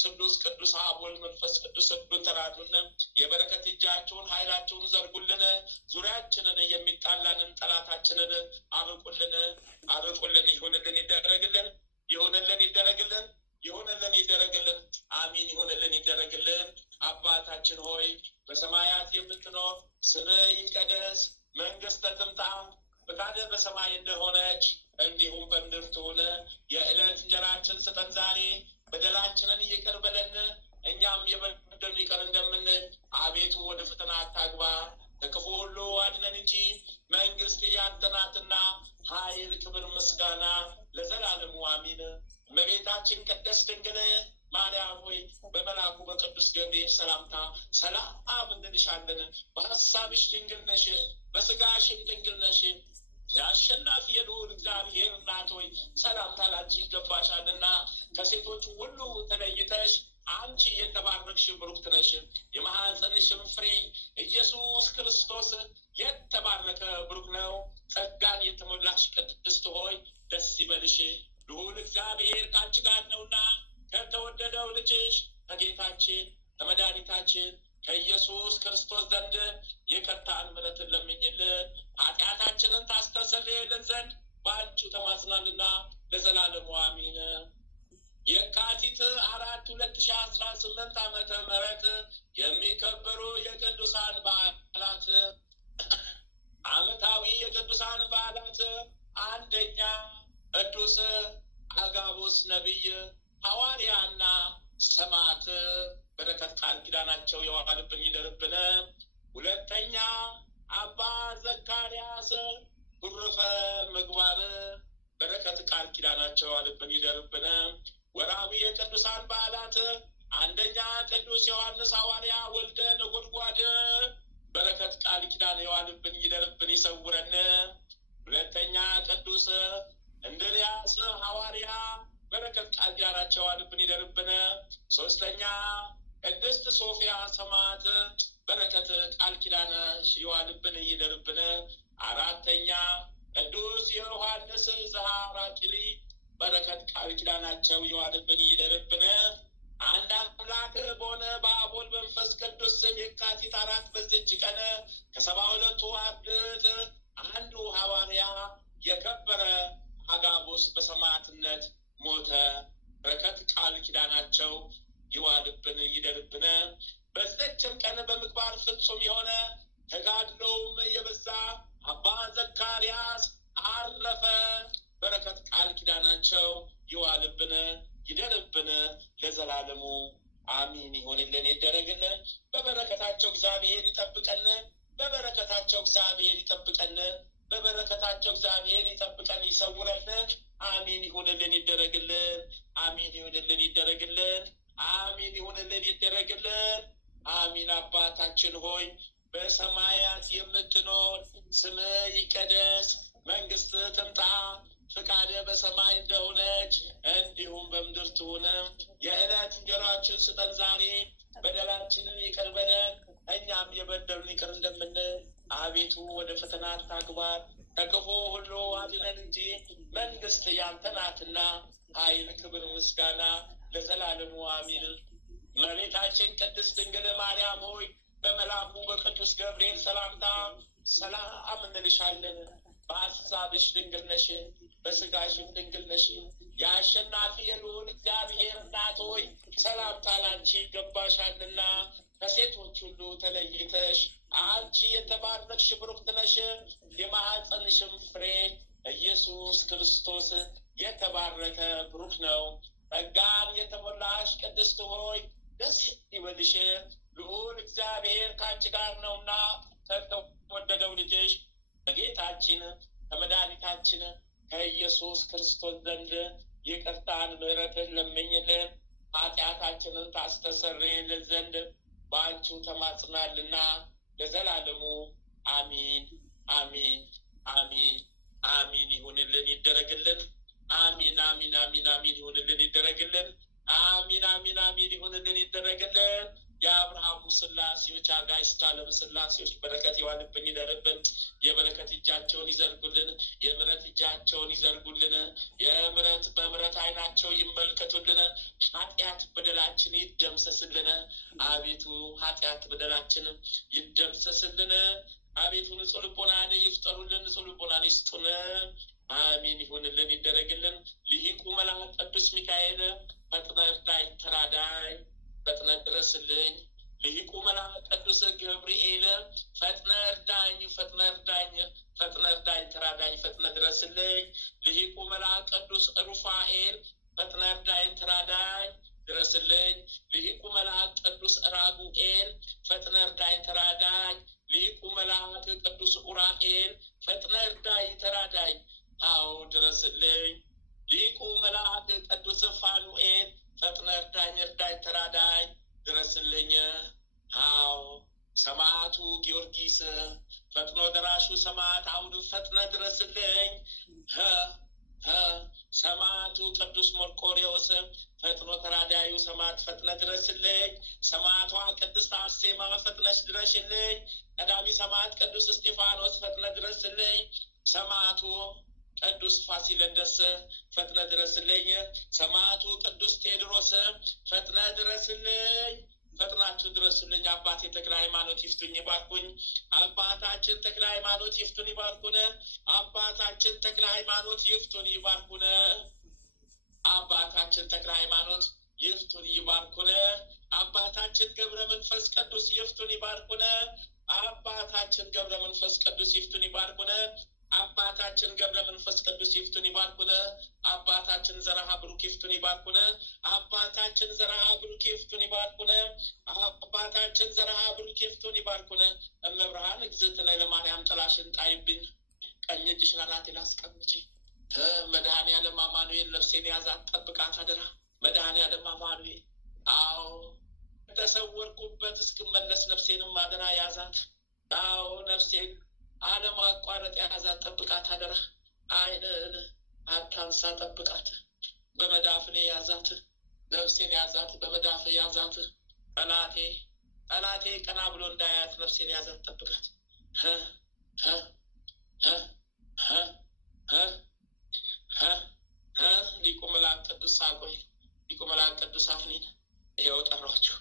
ስሉስ ቅዱስ አብ ወልድ መንፈስ ቅዱስ ሁሉን ተራዱን። የበረከት እጃችሁን ኃይላችሁን ዘርጉልን። ዙሪያችንን የሚጣላንን ጠላታችንን አርቁልን፣ አርቁልን። ይሁንልን ይደረግልን፣ ይሁንልን ይደረግልን፣ ይሁንልን ይደረግልን። አሚን። ይሁንልን ይደረግልን። አባታችን ሆይ በሰማያት የምትኖር ስምህ ይቀደስ፣ መንግሥትህ ትምጣ፣ ፈቃድህ በሰማይ እንደሆነች እንዲሁም በምድር ትሁን። የዕለት እንጀራችንን ስጠን ዛሬ፣ በደላችንን ይቅር በለን እኛም የበደሉንን ይቅር እንደምንል፣ አቤቱ ወደ ፈተና አታግባ ከክፉ ሁሉ አድነን እንጂ መንግሥት ያንተ ናትና ኃይል፣ ክብር፣ ምስጋና ለዘላለሙ አሚን። እመቤታችን ቅድስት ድንግል ማርያም ሆይ በመልአኩ በቅዱስ ገብርኤል ሰላምታ ሰላም እንልሻለን። በሐሳብሽ ድንግል ነሽ፣ በሥጋሽም ድንግል ነሽ። የአሸናፊ የልዑል እግዚአብሔር እናት ሆይ ሰላምታ ላንቺ ይገባሻልና ከሴቶች ሁሉ ተለይተሽ አንቺ የተባረክሽ ብሩክት ነሽ። የማኅፀንሽም ፍሬ ኢየሱስ ክርስቶስ የተባረከ ብሩክ ነው። ጸጋን የተሞላሽ ቅድስት ሆይ ደስ ይበልሽ፣ ልዑል እግዚአብሔር ከአንቺ ጋር ነውና ከተወደደው ልጅሽ ከጌታችን ከመድኃኒታችን ከኢየሱስ ክርስቶስ ዘንድ ይቅርታን ምሕረትን ለምኝልን ኃጢአታችንን ታስተሰርይልን ዘንድ በአንቺ ተማጽናልና ለዘላለሙ አሜን። የካቲት 4 2018 ዓመተ ምህረት የሚከበሩ የቅዱሳን በዓላት። ዓመታዊ የቅዱሳን በዓላት፣ አንደኛ ቅዱስ አጋቦስ ነቢይ ሐዋርያና ሰማዕት በረከት ቃል ኪዳናቸው የዋልብን ይደርብን። ሁለተኛ አባ ዘካርያስ ሁርፈ ምግባር በረከት ቃል ኪዳናቸው የዋልብን ይደርብን። ወራዊ የቅዱሳን በዓላት፣ አንደኛ ቅዱስ ዮሐንስ ሐዋርያ ወልደ ነጎድጓድ በረከት ቃል ኪዳን የዋልብን ይደርብን ይሰውረን። ሁለተኛ ቅዱስ እንድርያስ ሐዋርያ በረከት ቃል ኪዳናቸው የዋልብን ይደርብን። ሶስተኛ ቅድስት ሶፊያ ሰማዕት በረከት ቃል ኪዳን የዋልብን ይደርብን። አራተኛ ቅዱስ ዮሐንስ ዘሐራቂሊ በረከት ቃል ኪዳናቸው የዋልብን ይደርብን። አንድ አምላክ በሆነ በአብ ወልድ በመንፈስ ቅዱስ ስም የካቲት 4 በዚች ቀን ከ72ቱ አርድእት አንዱ ሐዋርያ የከበረ አጋቦስ በሰማዕትነት ሞተ። በረከት ቃል ኪዳናቸው ይዋልብን ይደርብን። በዚችም ቀን በምግባር ፍጹም የሆነ ተጋድሎውም የበዛ አባ ዘካርያስ አረፈ። በረከት ቃል ኪዳናቸው ይዋልብን ይደርብን ለዘላለሙ አሚን ይሆንልን ይደረግልን። በበረከታቸው እግዚአብሔር ይጠብቀን። በበረከታቸው እግዚአብሔር ይጠብቀን። በበረከታቸው እግዚአብሔር ይጠብቀን ይሰውረን። አሚን ይሆንልን ይደረግልን። አሚን ይሆንልን ይደረግልን። አሚን ይሆንልን ይደረግልን። አሚን። አባታችን ሆይ በሰማያት የምትኖር ስምህ ይቀደስ፣ መንግስት ትምጣ፣ ፍቃደ በሰማይ እንደሆነች እንዲሁም በምድር ትሁን። የዕለት እንጀራችን ስጠን ዛሬ፣ በደላችንን ይቅር በለን እኛም የበደሉን ይቅር እንደምንል፣ አቤቱ ወደ ፈተና አታግባን ከክፉ ሁሉ አድነን እንጂ መንግስት ያንተ ናትና ኃይል፣ ክብር፣ ምስጋና ለዘላለሙ አሚን። እመቤታችን ቅድስት ድንግል ማርያም ሆይ በመልአኩ በቅዱስ ገብርኤል ሰላምታ ሰላም እንልሻለን። በሐሳብሽ ድንግል ነሽ፣ በስጋሽም ድንግል ነሽ። የአሸናፊ የልዑል እግዚአብሔር እናት ሆይ ሰላምታ ላንቺ ይገባሻልና ከሴቶች ሁሉ ተለይተሽ አንቺ የተባረክሽ ብሩክት ነሽ። የማኅፀንሽም ፍሬ ኢየሱስ ክርስቶስ የተባረከ ብሩክ ነው። ጸጋን የተሞላሽ ቅድስት ሆይ ደስ ይበልሽ፣ ልዑል እግዚአብሔር ከአንቺ ጋር ነውና ከተወደደው ልጅሽ ከጌታችን ከመድኃኒታችን ከኢየሱስ ክርስቶስ ዘንድ ይቅርታን ምሕረትን ለምኝልን ኃጢአታችንን ታስተሰርይልን ዘንድ በአንቺው ተማጽናልና ለዘላለሙ አሚን አሚን አሚን አሚን ይሁንልን ይደረግልን። አሚን አሚን አሚን አሚን ይሁንልን ይደረግልን። አሚን አሚን አሚን ይሁንልን ይደረግልን። የአብርሃሙ ስላሴዎች አጋዕዝተ ዓለም ስላሴዎች በረከት ይዋልብን ይደርብን። የበረከት እጃቸውን ይዘርጉልን፣ የምሕረት እጃቸውን ይዘርጉልን። የምሕረት በምሕረት ዓይናቸው ይመልከቱልን። ኃጢአት በደላችን ይደምሰስልን። አቤቱ ኃጢአት በደላችን ይደምሰስልን። አቤቱ ንጹሕ ልቦናን ይፍጠሩልን፣ ንጹሕ ልቦናን ይስጡን። አሚን ይሁንልን ይደረግልን። ልሂቁ መልአክ ቅዱስ ሚካኤል ፈጥነህ እርዳኝ ተራዳኝ፣ ፈጥነህ ድረስልኝ። ልሂቁ መልአክ ቅዱስ ገብርኤል ፈጥነህ እርዳኝ፣ ፈጥነህ እርዳኝ፣ ፈጥነህ እርዳኝ ተራዳኝ፣ ፈጥነህ ድረስልኝ። ልሂቁ መልአክ ቅዱስ ሩፋኤል ፈጥነህ እርዳኝ ተራዳኝ ድረስልኝ። ልሂቁ መልአክ ቅዱስ ራጉኤል ፈጥነህ እርዳኝ ተራዳኝ። ልሂቁ መልአክ ቅዱስ ኡራኤል ፈጥነህ እርዳኝ ተራዳኝ፣ አዎ ድረስልኝ። ልሂቁ መልአክ ቅዱስ ፋኑኤል ፈጥነህ እርዳኝ እርዳኝ ተራዳኝ ድረስልኝ፣ አዎ። ሰማዕቱ ጊዮርጊስ ፈጥኖ ደራሹ ሰማዕት አሁንም ፈጥነህ ድረስልኝ። ሰማዕቱ ቅዱስ መርቆሬዎስ ፈጥኖ ተራዳዩ ሰማዕት ፈጥነህ ድረስልኝ። ሰማዕቷ ቅድስት አርሴማ ፈጥነሽ ድረሽልኝ። ቀዳሚ ሰማዕት ቅዱስ እስጢፋኖስ ፈጥነህ ድረስልኝ። ሰማዕቱ ቅዱስ ፋሲለደስ ፈጥነህ ድረስልኝ። ሰማዕቱ ቅዱስ ቴዎድሮስ ፈጥነህ ድረስልኝ። ፈጥናችሁ ድረሱልኝ። አባቴ ተክለ ሃይማኖት ይፍቱኝ ይባርኩኝ። አባታችን ተክለ ሃይማኖት ይፍቱን ይባርኩን። አባታችን ተክለ ሃይማኖት ይፍቱን ይባርኩን። አባታችን ተክለ ሃይማኖት ይፍቱን ይባርኩን። አባታችን ገብረ መንፈስ ቅዱስ ይፍቱን ይባርኩን። አባታችን ገብረ መንፈስ ቅዱስ ይፍቱን ይባርኩን። አባታችን ገብረ መንፈስ ቅዱስ ይፍቱን ይባርኩን። አባታችን ዘርሃ ብሩክ ይፍቱን ይባርኩን። አባታችን ዘርሃ ብሩክ ይፍቱን ይባርኩን። አባታችን ዘርሃ ብሩክ ይፍቱን ይባርኩን። እመብርሃን እግዝእትነ ለማርያም ጥላሽን ጣይብኝ፣ ቀኝ እጅሽን አናቴ ላይ አስቀምጪ። መድኃኔዓለም አማኑኤል ነፍሴን ያዛት ጠብቃት አደራ። መድኃኔዓለም አማኑኤል አዎ ተሰወርኩበት እስክመለስ ነፍሴንም አደራ ያዛት። አዎ ነፍሴን አለማቋረጥ ያዛት ጠብቃት አደራ። ዓይንህን አታንሳ ጠብቃት። በመዳፍ ላይ ያዛት፣ ነፍሴን ያዛት፣ በመዳፍ ያዛት። ጠላቴ ቀና ብሎ እንዳያት ነፍሴን ያዛት ጠብቃት። ሊቁ መልአክ ቅዱስ ሳቆይ፣ ሊቁ መልአክ ቅዱስ አፍኒን ይኸው ጠራችሁ።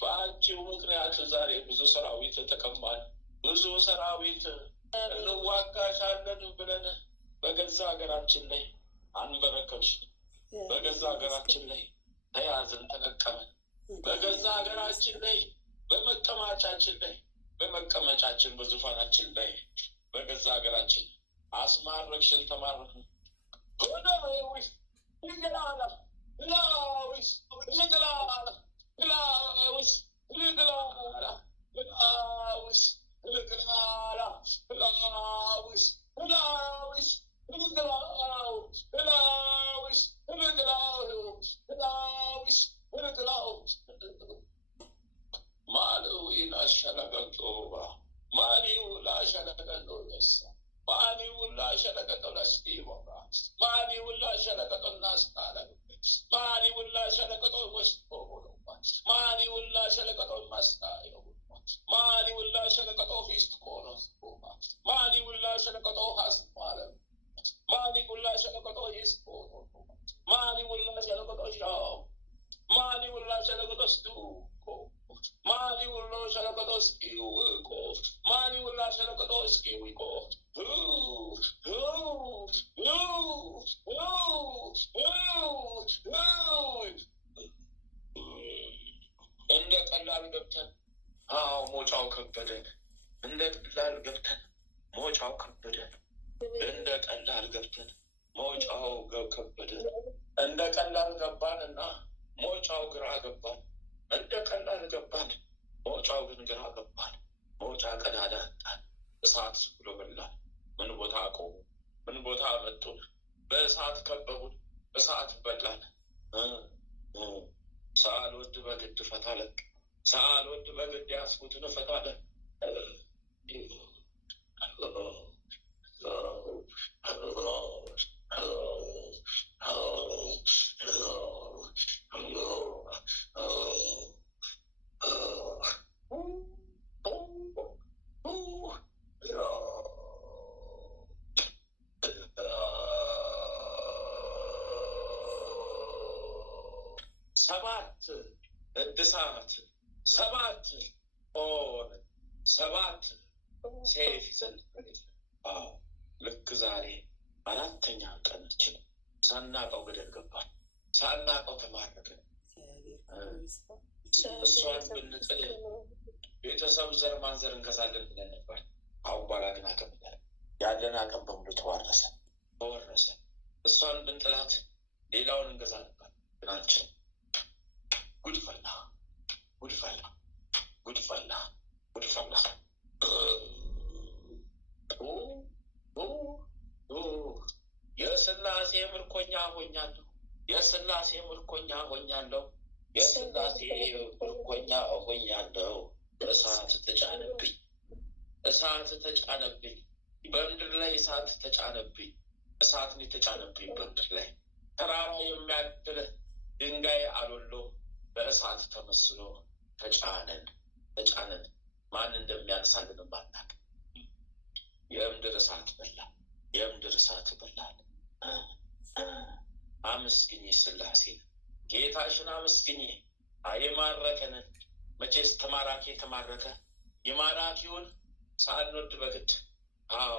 በአንቺው ምክንያት ዛሬ ብዙ ሰራዊት ተቀማል። ብዙ ሰራዊት እንዋጋሻለን ብለን በገዛ ሀገራችን ላይ አንበረከብሽ። በገዛ ሀገራችን ላይ ተያዝን፣ ተለቀመን። በገዛ ሀገራችን ላይ በመቀማጫችን ላይ በመቀመጫችን በዙፋናችን ላይ በገዛ ሀገራችን አስማረክሽን፣ ተማረክን። እንደ ቀላል ገብተን ሞጫው ከበደን። እንደ ቀላል ገብተን ሞጫው ከበደን። እንደ ቀላል ገብተን ሞጫው ከበደን። እንደ ቀላል ገባንና ሞጫው ግራ ገባን። እንደ ቀላል ገባን መውጫው ግን ግራ ገባን። መውጫ ቀዳዳ አጣን። እሳት ብሎ በላን። ምን ቦታ አቆሙ? ምን ቦታ አመጡን? በእሳት ከበቡን። እሳት በላን። ሳልወድ በግድ ፈታለቅ፣ ሳልወድ በግድ ያስኩትን እፈታለሁ። ሰባት እድሳት፣ ሰባት ሆነ፣ ሰባት ሴፍ ይዘን ልክ ዛሬ አራተኛ ቀናችን ሳናቀው ገደል ገባን፣ ሳናቀው ተማረክን። እሷን ብንጥል ቤተሰብ ዘር ማንዘር እንከሳለን ብለን ነበር። አሁን በኋላ ግን አቅም ያለን አቅም በሙሉ ተዋረሰ፣ ተወረሰ። እሷን ብንጥላት ሌላውን እንገዛ ነበር፣ ግን አንችልም። ጉድፈላ፣ ጉድፈላ፣ ጉድፈላ፣ ጉድፈላ። የስላሴ ምርኮኛ ሆኛለሁ፣ የስላሴ ምርኮኛ ሆኛለሁ፣ የስላሴ ምርኮኛ ሆኛለሁ። እሳት ተጫነብኝ፣ እሳት ተጫነብኝ፣ በምድር ላይ እሳት ተጫነብኝ። እሳትን የተጫነብኝ በምድር ላይ ተራራ የሚያክል ድንጋይ አሎሎ በእሳት ተመስሎ ተጫነን፣ ተጫነን። ማን እንደሚያነሳልን ባናቅ የምድር እሳት በላ፣ የምድር እሳት በላል። አመስግኝ ስላሴ፣ ጌታሽን አመስግኝ። የማረከንን መቼስ ተማራኪ የተማረከ የማራኪውን ሳንወድ በግድ አዎ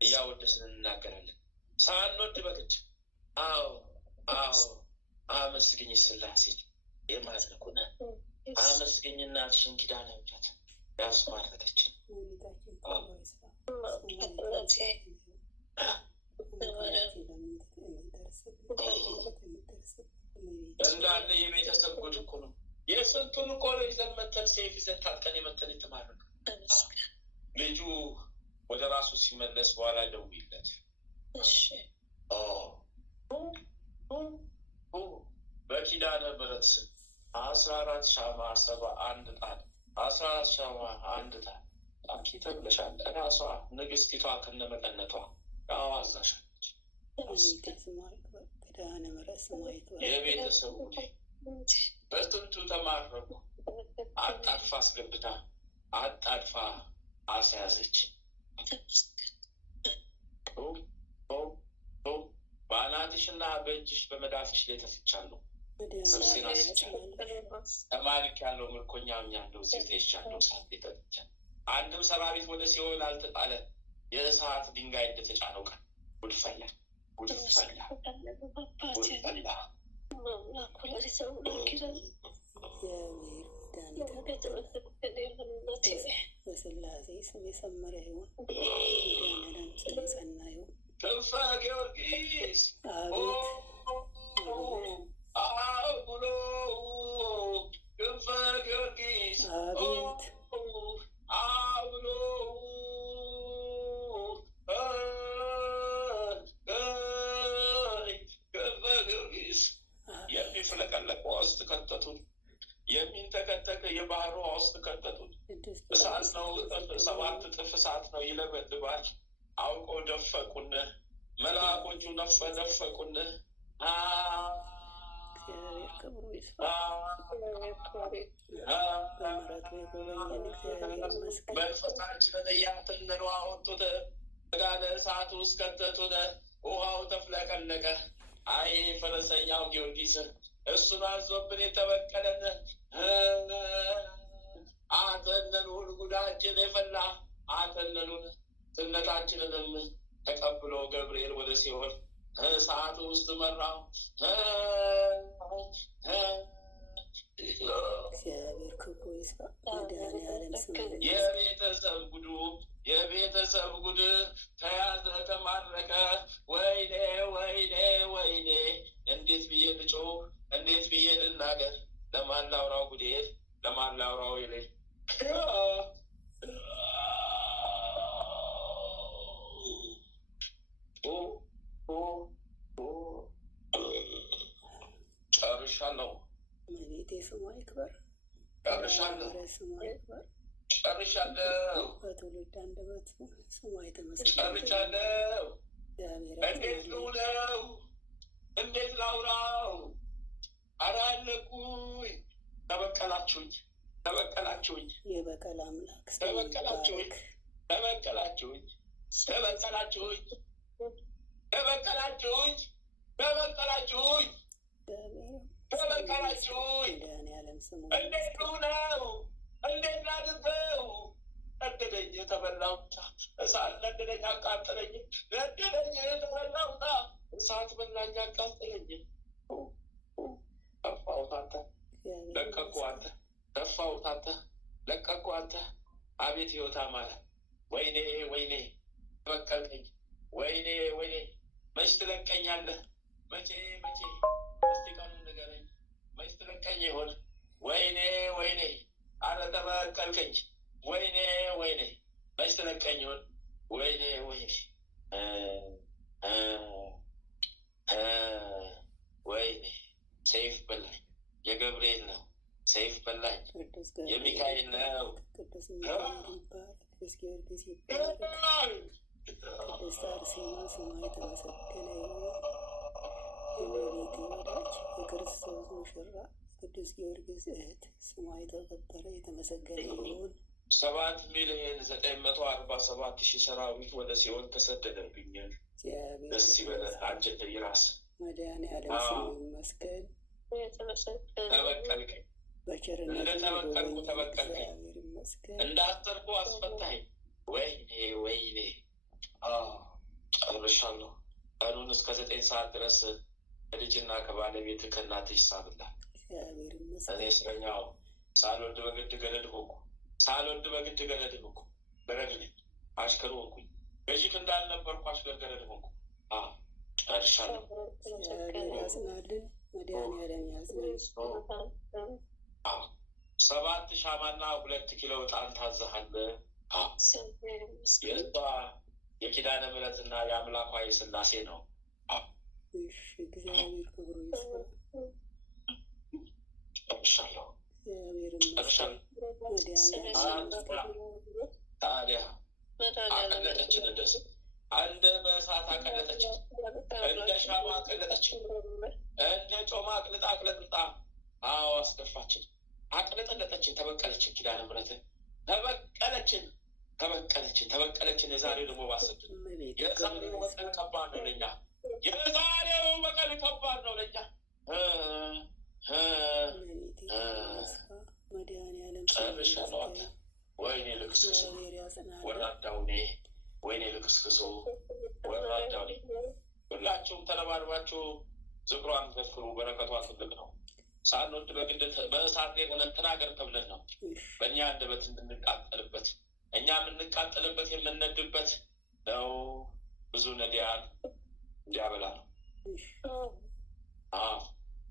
እያወደስን እንናገራለን። ሳንወድ በግድ አዎ አዎ። አመስግኝ ስላሴ የማረኩን፣ አመስግኝ እናትሽን ኪዳነ ምሕረት ያስማረከችን። እንዳለ የቤተሰብ ጉድ እኮ ነው። የስንቱን እኮ ነው ይዘን መተን ሴፍ ይዘን ታጥቀን የመተን የተማረከ ልጁ ወደ ራሱ ሲመለስ በኋላ ደውይለት በኪዳነ ምሕረት 14 ሻማ 71 ጣን 14 ሻማ 1 ጣን አንቺ ተብለሻል። እራሷ ንግስቲቷ ከነመቀነቷ አዋዛሻለች። የቤተሰቡ በስንቱ ተማረኩ። አጣድፋ አስገብታ አጣድፋ አስያዘች። በአናትሽና በእጅሽ በመዳፍሽ ላይ ተፍቻለሁ፣ ስብሴን አስቻለሁ፣ ተማሪክ ያለው ምርኮኛ ሆኛለሁ፣ እዚህ ተይዣለሁ፣ እሳት ተጥቻለሁ። አንድም ሰራዊት ወደ ሲኦል አልተጣለ፣ የእሳት ድንጋይ እንደተጫነው ቀን ጉድ ፈላ፣ ጉድ ፈላ፣ ጉድ ፈላ። በስላሴ ስም የሰመረ ይሁን፣ ጸና ይሁን። ክንፈ ጊዮርጊስ ብሎ ክንፈ ጊዮርጊስ አቤት ብሎ ክንፈ ጊዮርጊስ የሚፍለቀለቅ ውስጥ ከተቱን፣ የሚንተከተክ የባህር ውስጥ ከተቱን። እሳት ነው፣ 7 እጥፍ እሳት ነው፣ ይለበልባል። አውቀው ደፈቁን፣ መልአኮቹ ደፈቁን። መንፈሳችንን እያተነኑ አወጡት፣ ጋለ እሳት ውስጥ ከተቱን። ውሃው ተፍለቀለቀ። አይ ፈረሰኛው ጊዮርጊስ እሱን አዞብን የተበቀለን አተነኑን። ጉዳችን የፈላ አተነኑን። ትነታችንንም ተቀብሎ ገብርኤል ወደ ሲኦል እሳት ውስጥ መራው። እግዚአብሔር ክፉ ይስፋ። መድኃኒዓለም ስም የቤተሰብ ጉዱ፣ የቤተሰብ ጉድ ተያዘ፣ ተማረከ። ወይኔ ወይኔ ወይኔ! እንዴት ብዬ ልጮህ? እንዴት ብዬ ልናገር? ለማን ላውራው ጉዴ? ለማን ላውራው ይሌ? ጨርሻለሁ። እመቤቴ ስሟ ይክበር። ጨርሻለሁ። ስሟ ይክበር። ጨርሻለሁ። በትውልድ አንደበት ስሟ የተመሰገነ። ጨርሻለሁ። እንዴት ልውለው? እንዴት ላውራው? ኧረ አለኩኝ። ተበቀላችሁኝ፣ ተበቀላችሁኝ። የበቀል አምላክ ተበቀላችሁኝ፣ ተበቀላችሁኝ፣ ተበቀላችሁኝ፣ ተበቀላችሁኝ፣ ተበቀላችሁኝ፣ ተበቀላችሁኝ። መድኃኒዓለም ስሙ እንዴት ልውለው? እንዴት ላድርገው? ነደደኝ የተበላው እሳት፣ ነደደኝ አቃጠለኝ፣ ነደደኝ የተበላው እሳት በላኝ አቃጠለኝ። ጠፋሁት አንተ ለቀኩ፣ አንተ ጠፋሁት አንተ ለቀኩ፣ አንተ አቤት ሕይወት አማረ። ወይኔ ወይኔ ተበቀልከኝ፣ ወይኔ ወይኔ መች ትለቀኛለህ? መቼ መቼ? እስቲ ቀኑን ንገረኝ፣ መች ትለቀኝ ይሆን? ወይኔ ወይኔ አረ ተበቀልከኝ፣ ወይኔ ወይኔ መች ትለቀኝ ይሆን? ወይኔ ወይኔ ወይኔ ሰይፍ በላኝ። የገብርኤል ነው ሰይፍ በላኝ። የሚካኤል ነው። ቅዱስ ሚካኤል ይባረክ። ቅዱስ ጊዮርጊስ ይባረክ። ቅድስት አርሴማ ስሟ የተመሰገነ ይሁን። የእመቤቴ ወዳጅ የክርስቶስ ሙሽራ ቅዱስ ጊዮርጊስ እህት ስሟ የተከበረ የተመሰገነ ይሁን። 7,947,000 ሰራዊት ወደ ሲኦል ተሰደደብኛል። ደስ ይበለህ አንጀት ይራስ። መድኃኒዓለም ስሙ ይመስገን። ተበቀልከኝ፣ በቸርነት እንደተበቀልኩ ተበቀልከኝ፣ እግዚአብሔር ይመስገን። እንዳሰርኩ አስፈታኝ። ወይኔ ወይኔ ጨርሻለሁ። ቀኑን እስከ 9 ሰዓት ድረስ ከልጅና ከባለቤት ከእናትህ ይሳብላል። እግዚአብሔር ይመስገን። እኔ እስረኛው ሳልወድ በግድ ገረድ ሆንኩ፣ ሳልወድ በግድ ገረድ ሆንኩ። ገረድ ነኝ፣ አሽከር ሆንኩኝ። ገዥክ እንዳልነበርኩ አሽከር ገረድ ሆንኩ። ጨርሻለሁ። እግዚአብሔር ያጽናልን። መድኃኒዓለም ያጽናልን። 7 ሻማና 2 ኪሎ ዕጣን ታዘሃል። የእሷ የኪዳነ ምሕረትና የአምላኳ የሥላሴ ነው። እሺ፣ እግዚአብሔር ክብሩ ይስፋ። ጨርሻለሁ። እግዚአብሔር ይመስገን። ጨርሻለሁ። መድኃኒዓለም ታዲያ አቀለጠችን፣ እንደ በእሳት አቀለጠችን፣ እንደ ሻማ አቀለጠችን፣ እንደ ጮማ አቅልጣ አቅለጥልጣ አስገፋችን፣ አቅለጠለጠችን። ተበቀለችን፣ ኪዳነ ምሕረትን ተበቀለችን፣ ተበቀለችን፣ ተበቀለችን። የዛሬው ደግሞ ባሰብን። የዛሬው በቀል ከባድ ነው ለኛ፣ የዛሬው በቀል ከባድ ነው ለኛ። ጨርሻለሁ። አንተ ወይኔ ልክስክሶ ወራዳው እኔ፣ ወይኔ ልክስክሶ ወራዳው እኔ። ሁላችሁም ተረባርባችሁ ዝክሯን ዘክሩ። በረከቷ ትልቅ ነው። ሳንወድ በግድ በእሳት ላይ ሆነን ተናገር ተብለን ነው። በእኛ አንደበት እንድንቃጠልበት፣ እኛ የምንቃጠልበት የምንነድበት ነው። ብዙ ነዲያን እንዲያበላ ነው።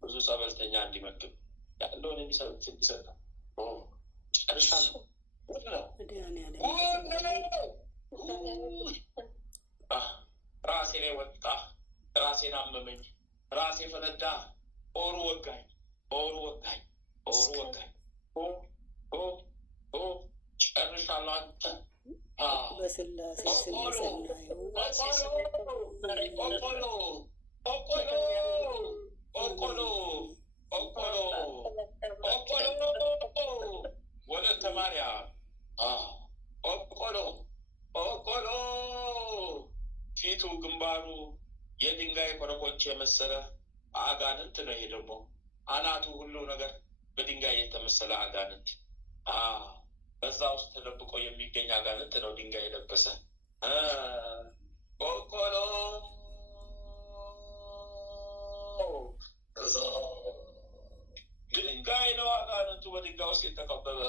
ብዙ ጸበልተኛ እንዲመግብ ያለውን የሚሰሩት እንዲሰጥ ነው። ጨርሻለሁ። ራሴ ላይ ወጣ፣ ራሴን አመመኝ፣ ራሴ ፈነዳ፣ ኦሩ ወጋኝ፣ ኦሩ ወጋኝ፣ ኦሩ ወጋኝ። ጨርሻለሁ። አንተ በስላሴ ስም ወለተ ማርያም ቆቆሎ ፊቱ ግንባሩ የድንጋይ ኮረኮንች የመሰለ አጋንንት ነው። ይሄ ደግሞ አናቱ ሁሉ ነገር በድንጋይ የተመሰለ አጋንንት፣ በዛ ውስጥ ተደብቆ የሚገኝ አጋንንት ነው። ድንጋይ የለበሰ ቆቆሎ ድንጋይ ነው። አጋንንቱ በድንጋይ ውስጥ የተከበበ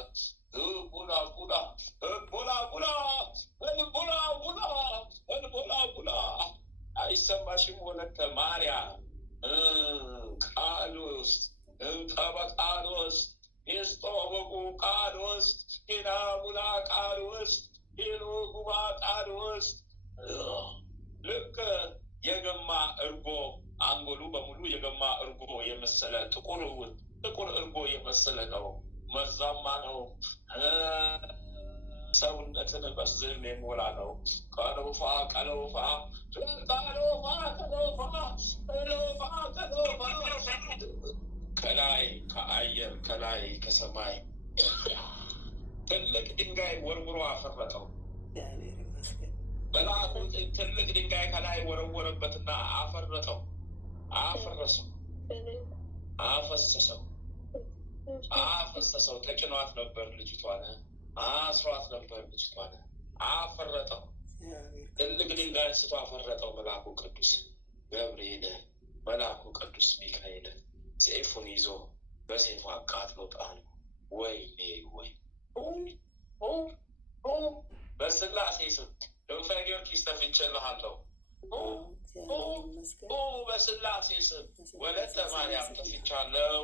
ቡላ ቡላ ቡላ ቡላ ቡላ ቡላ ቡላ አይሰማሽም? ወለተ ማርያም ቃል ውስጥ እንጠበ ቃል ውስጥ ሚስጦ በቁ ቃል ውስጥ ሄና ሙላ ቃል ውስጥ ሄኖ ጉባ ቃል ውስጥ ልክ የገማ እርጎ አንጎሉ በሙሉ የገማ እርጎ የመሰለ ጥቁር እርጎ የመሰለ ነው። መርዛማ ነው። ሰውነትን በዝም የሞላ ነው። ቀሎፋ ከላይ ከአየር ከላይ ከሰማይ ትልቅ ድንጋይ ወርውሮ አፈረጠው። መልአኩ ትልቅ ድንጋይ ከላይ ወረወረበትና አፈረጠው፣ አፈረሰው፣ አፈሰሰው። ተጭኗት ነበር ልጅቷን፣ አስሯት ነበር ልጅቷን። አፈረጠው። ትልቅ ድንጋይ አንስቶ አፈረጠው። መልአኩ ቅዱስ ገብርኤል፣ መልአኩ ቅዱስ ሚካኤል ሰይፉን ይዞ በሰይፉ አቃጥሎ ጣሉ። ወይኔ ወይ በስላሴ ስም ድንፈ ጊዮርጊስ ተፍቼልሃለሁ። በስላሴ ስም ወለተ ማርያም ተፍቻለሁ።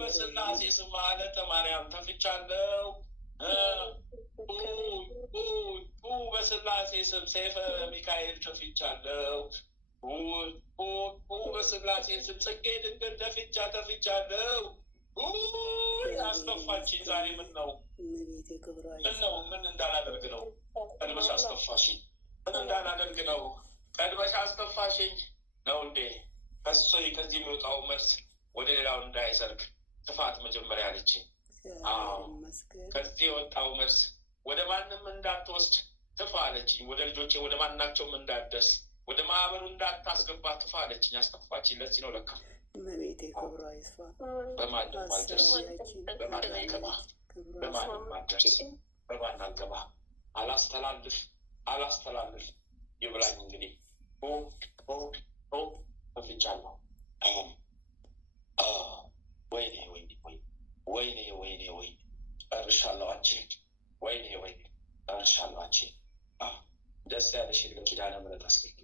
በስላሴ ስም ወለተ ማርያም ተፍቻለሁ። በስላሴ ስም ሰይፈ ሚካኤል ተፍቻለሁ። በስላሴ ስም ጽጌ ድንግል ተፍቻለሁ። አስከፋችኝ ዛሬ። ምን ነው ምን እንዳላደርግ ነው? ቀድመሽ አስከፋሽኝ። ምን እንዳላደርግ ነው? ቀድመሽ አስከፋሽኝ ነው እንዴ? ከዚህ የሚወጣው መልስ ወደ ሌላው እንዳይሰርግ ጥፋት መጀመሪያ አለችኝ። ከዚህ የወጣው መልስ ወደ ማንም እንዳትወስድ ትፋ አለችኝ። ወደ ልጆቼ ወደ ማናቸውም እንዳትደርስ ወደ ማህበሩ እንዳታስገባ ትፋ አለችኝ። አስከፋችኝ። ለዚህ ነው ለካ እመቤቴ ክብሯ ይስፋ። በማንም አልደርስ፣ በማንም አልገባ፣ በማንም አልደርስ፣ በማንም አልገባ፣ አላስተላልፍ ይብላኝ። እንግዲህ ተፍቻለሁ። ወይኔ ጨርሻለሁ። አንቺ ወይኔ ጨርሻለሁ። አንቺ ደስ ያለሽ ኪዳነ ምሕረት አስገኝ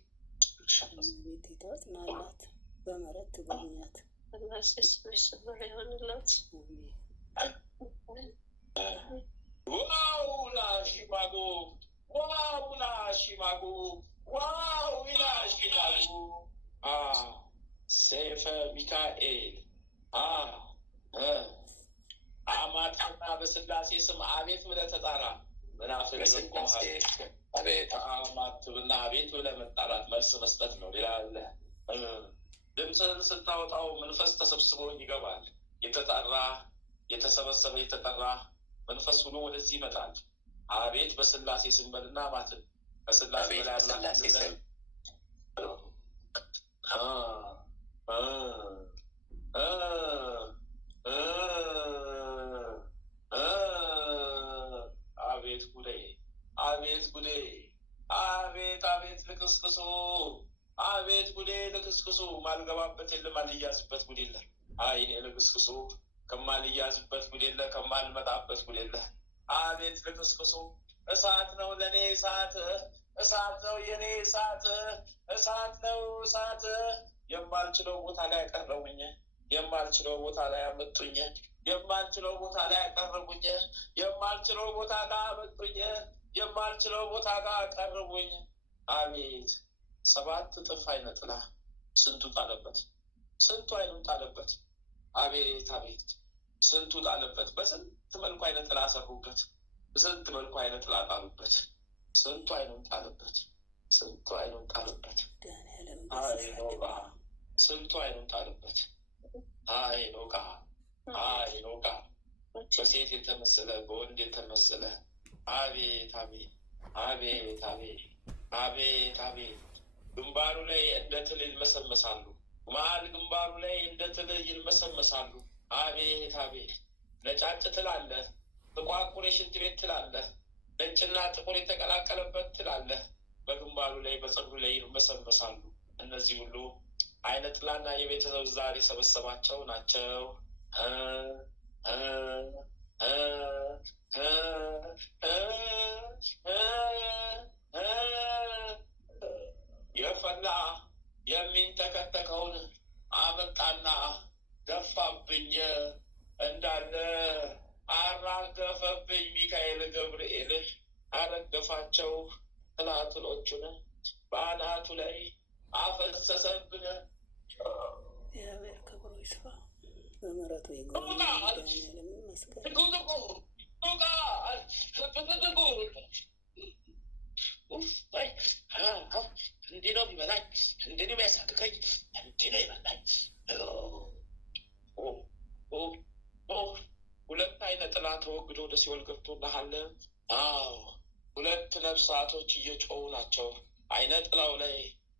ጨርሻለሁ። እመቤቴ ታጽናናት፣ በምሕረት ትጎብኛት። ሰይፈ ሚካኤል አማጣና በስላሴ ስም አቤት ብለህ ተጣራ። አማትብና አቤት ብለህ መጣራት መልስ መስጠት ነው። ሌላ አለ? ድምፅህን ስታወጣው መንፈስ ተሰብስቦ ይገባል። የተጣራ የተሰበሰበ የተጠራ መንፈስ ሁሉ ወደዚህ ይመጣል። አቤት በስላሴ ስም በልና ማትን በስላሴ በላይ አቤት ጉዴ! አቤት ልክስክሱ! አቤት ጉዴ ልክስክሱ! ማልገባበት የለም፣ አልያዝበት ጉድ የለ። አይኔ ልክስክሱ! ከማልያዝበት ጉድ የለ፣ ከማልመጣበት ጉድ የለ። አቤት ልክስክሱ! እሳት ነው ለእኔ እሳት ነው የኔ እሳት ነው። የማልችለው ቦታ ላይ ያቀረቡኝ፣ የማልችለው ቦታ ላይ አመጡኝ፣ የማልችለው ቦታ ላይ ያቀረቡኝ፣ የማልችለው ቦታ ላይ አመጡኝ፣ የማልችለው ቦታ ጋር አቀረቡኝ። አቤት 7 እጥፍ አይነ ጥላ ስንቱ ጣለበት፣ ስንቱ አይኑን ጣለበት። አቤት ስንቱ ጣለበት። በስንት መልኩ አይነ ጥላ ሰሩበት፣ በስንት መልኩ አይነ ጥላ ጣሉበት። ስንቱ አይኑን ጣለበት፣ ስንቱ አይኑን ጣለበት። ስንቱ አይኑን ጣለበት። አይኖቃ በሴት የተመሰለ በወንድ የተመሰለ አቤት ግንባሩ ላይ እንደ ትል ይልመሰመሳሉ። መሀል ግንባሩ ላይ እንደ ትል ይልመሰመሳሉ። አቤት ነጫጭ ትል አለ፣ ጥቋቁር የሽንት ቤት ትል አለ፣ ነጭና ጥቁር የተቀላቀለበት ትል አለ። በግንባሩ ላይ በፀጉሩ ላይ ይልመሰመሳሉ። እነዚህ ሁሉ አይነ ጥላና የቤተሰብ ዛር የሰበሰባቸው ናቸው። የፈላ የሚንተከተከውን አመጣና ደፋብኝ እንዳለ ያረገፋቸው ትላትሎቹን በአናቱ ላይ አፈሰሰብን። እግዚአብሔር ክብሩ ይስፋ። በምሕረቱ ይጎብኘን። ይመስገን። እንዲህ ነው የሚበላኝ፣ እንዲህ ነው የሚያሳክከኝ፣ እንዲህ ነው ይበላኝ። ሁለት አይነ ጥላ ተወግዶ ወደ ሲኦል ገብቶልሃል። አዎ 2 ነፍሳቶች እየጮሁ ናቸው። አይነ ጥላው ላይ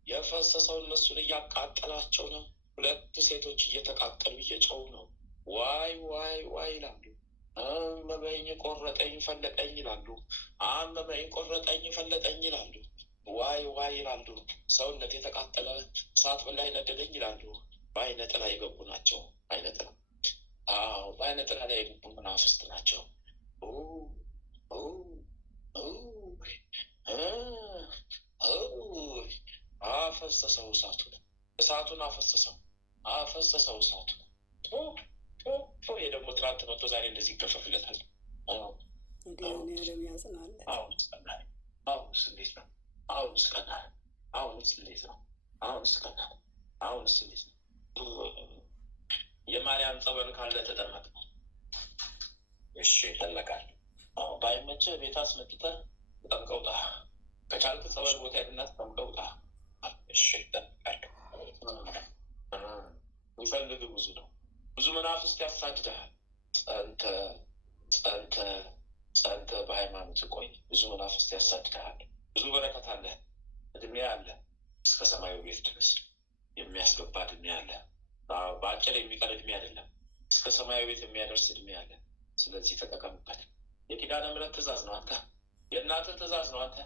የፈሰሰው እነሱን እያቃጠላቸው ነው። 2 ሴቶች እየተቃጠሉ እየጮሁ ነው። ዋይ ዋይ ዋይ ይላሉ። አመመኝ፣ ቆረጠኝ፣ ፈለጠኝ ይላሉ። አመመኝ፣ ቆረጠኝ፣ ፈለጠኝ ይላሉ። ዋይ ዋይ ይላሉ። ሰውነት የተቃጠለ እሳት በላይ ነደደኝ ይላሉ። በአይነ ጥላ የገቡ ናቸው። አይነ ጥላ፣ አዎ በአይነ ጥላ ላይ የገቡ መናፍስት ናቸው። አፈሰሰው እሳቱን አፈሰሰው እሳቱን። ይሄ ደግሞ ትናንት መጥቶ ዛሬ እንደዚህ ይገፈፍለታል። መድኃኒዓለም ያጽናለን። አሁንስ እንዴት ነው? አሁንስ ቀናል። አሁንስ እንዴት ነው? አሁንስ ቀናል። አሁንስ እንዴት ነው? የማርያም ጸበል ካለ ተጠመቅ። እሺ ይጠመቃል። ባይመችህ ቤት አስመጥተህ ተጠምቀህ ውጣ። ከቻልክ ጸበል ቦታ ሄድና ተጠምቀህ ውጣ። እሺ ይጠመቃል። የሚፈልግ ብዙ ነው። ብዙ መናፍስት ያሳድዳል። ጸንተ በሃይማኖት ቆይ። ብዙ መናፍስት ያሳድዳል። ብዙ በረከት አለ፣ እድሜ አለ። እስከ ሰማዩ ቤት ድረስ የሚያስገባ እድሜ አለ። በአጭር የሚቀር እድሜ አይደለም። እስከ ሰማዩ ቤት የሚያደርስ እድሜ አለ። ስለዚህ ተጠቀምበት። የኪዳነ ምሕረት ትእዛዝ ነው አንተ። የእናትህ ትእዛዝ ነው አንተ።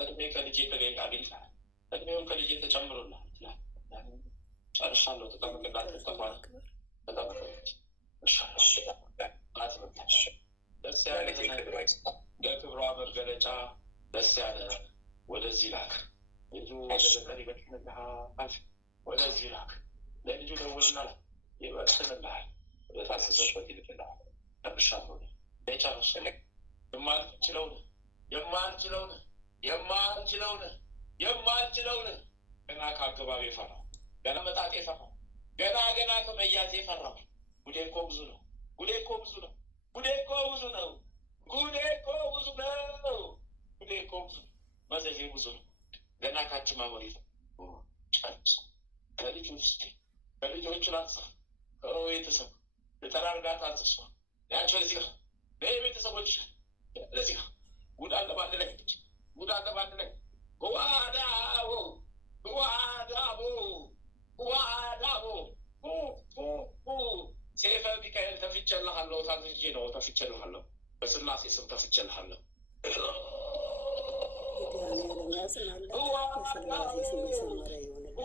እድሜ ከልጄ አግኝተሃል። እድሜውን ከልጄ ተጨምሮልሃል። ጨርሻለሁ። ተጠመቅላችሁ። ተባለ ደስ ያለ ለክብሯ መገለጫ ደስ ያለ ወደዚህ ላክ። ልጁ ወደ ይበትንልሃል። ወደዚህ ላክ። ለልጁ ደውልና ይበትንልሃል። ወደ ታዘዘበት ይልክልሃል። ጨርሻለሁ። ጨርሽ የማልችለውን ገና ከአገባቢ ፈራው። ገና መጣጤ ፈራው። ገና ከመያዜ ፈራው። ጉዴ እኮ ብዙ ነው። ጉዴ እኮ ብዙ ነው። መዘዜ ብዙ ነው። ገና ካችማ መሬት ጨርስ። ከልጆቹን አንሳ። ቤተሰብ የጠራርጋት አንስሷ ያቸው ለዚህ ጋር ቤተሰቦች ለዚህ ጋር ጉድ አለ ባንድ ላይ ሴፈ ሚካኤል ተፍቼልሃለሁ። ታዝዤ ነው ተፍቼልሃለሁ። በስላሴ ስም ተፍቼልሃለሁ። መድኃኒዓለም ያጽናለን። በስላሴ ስም የሰመረ ይሆንልን።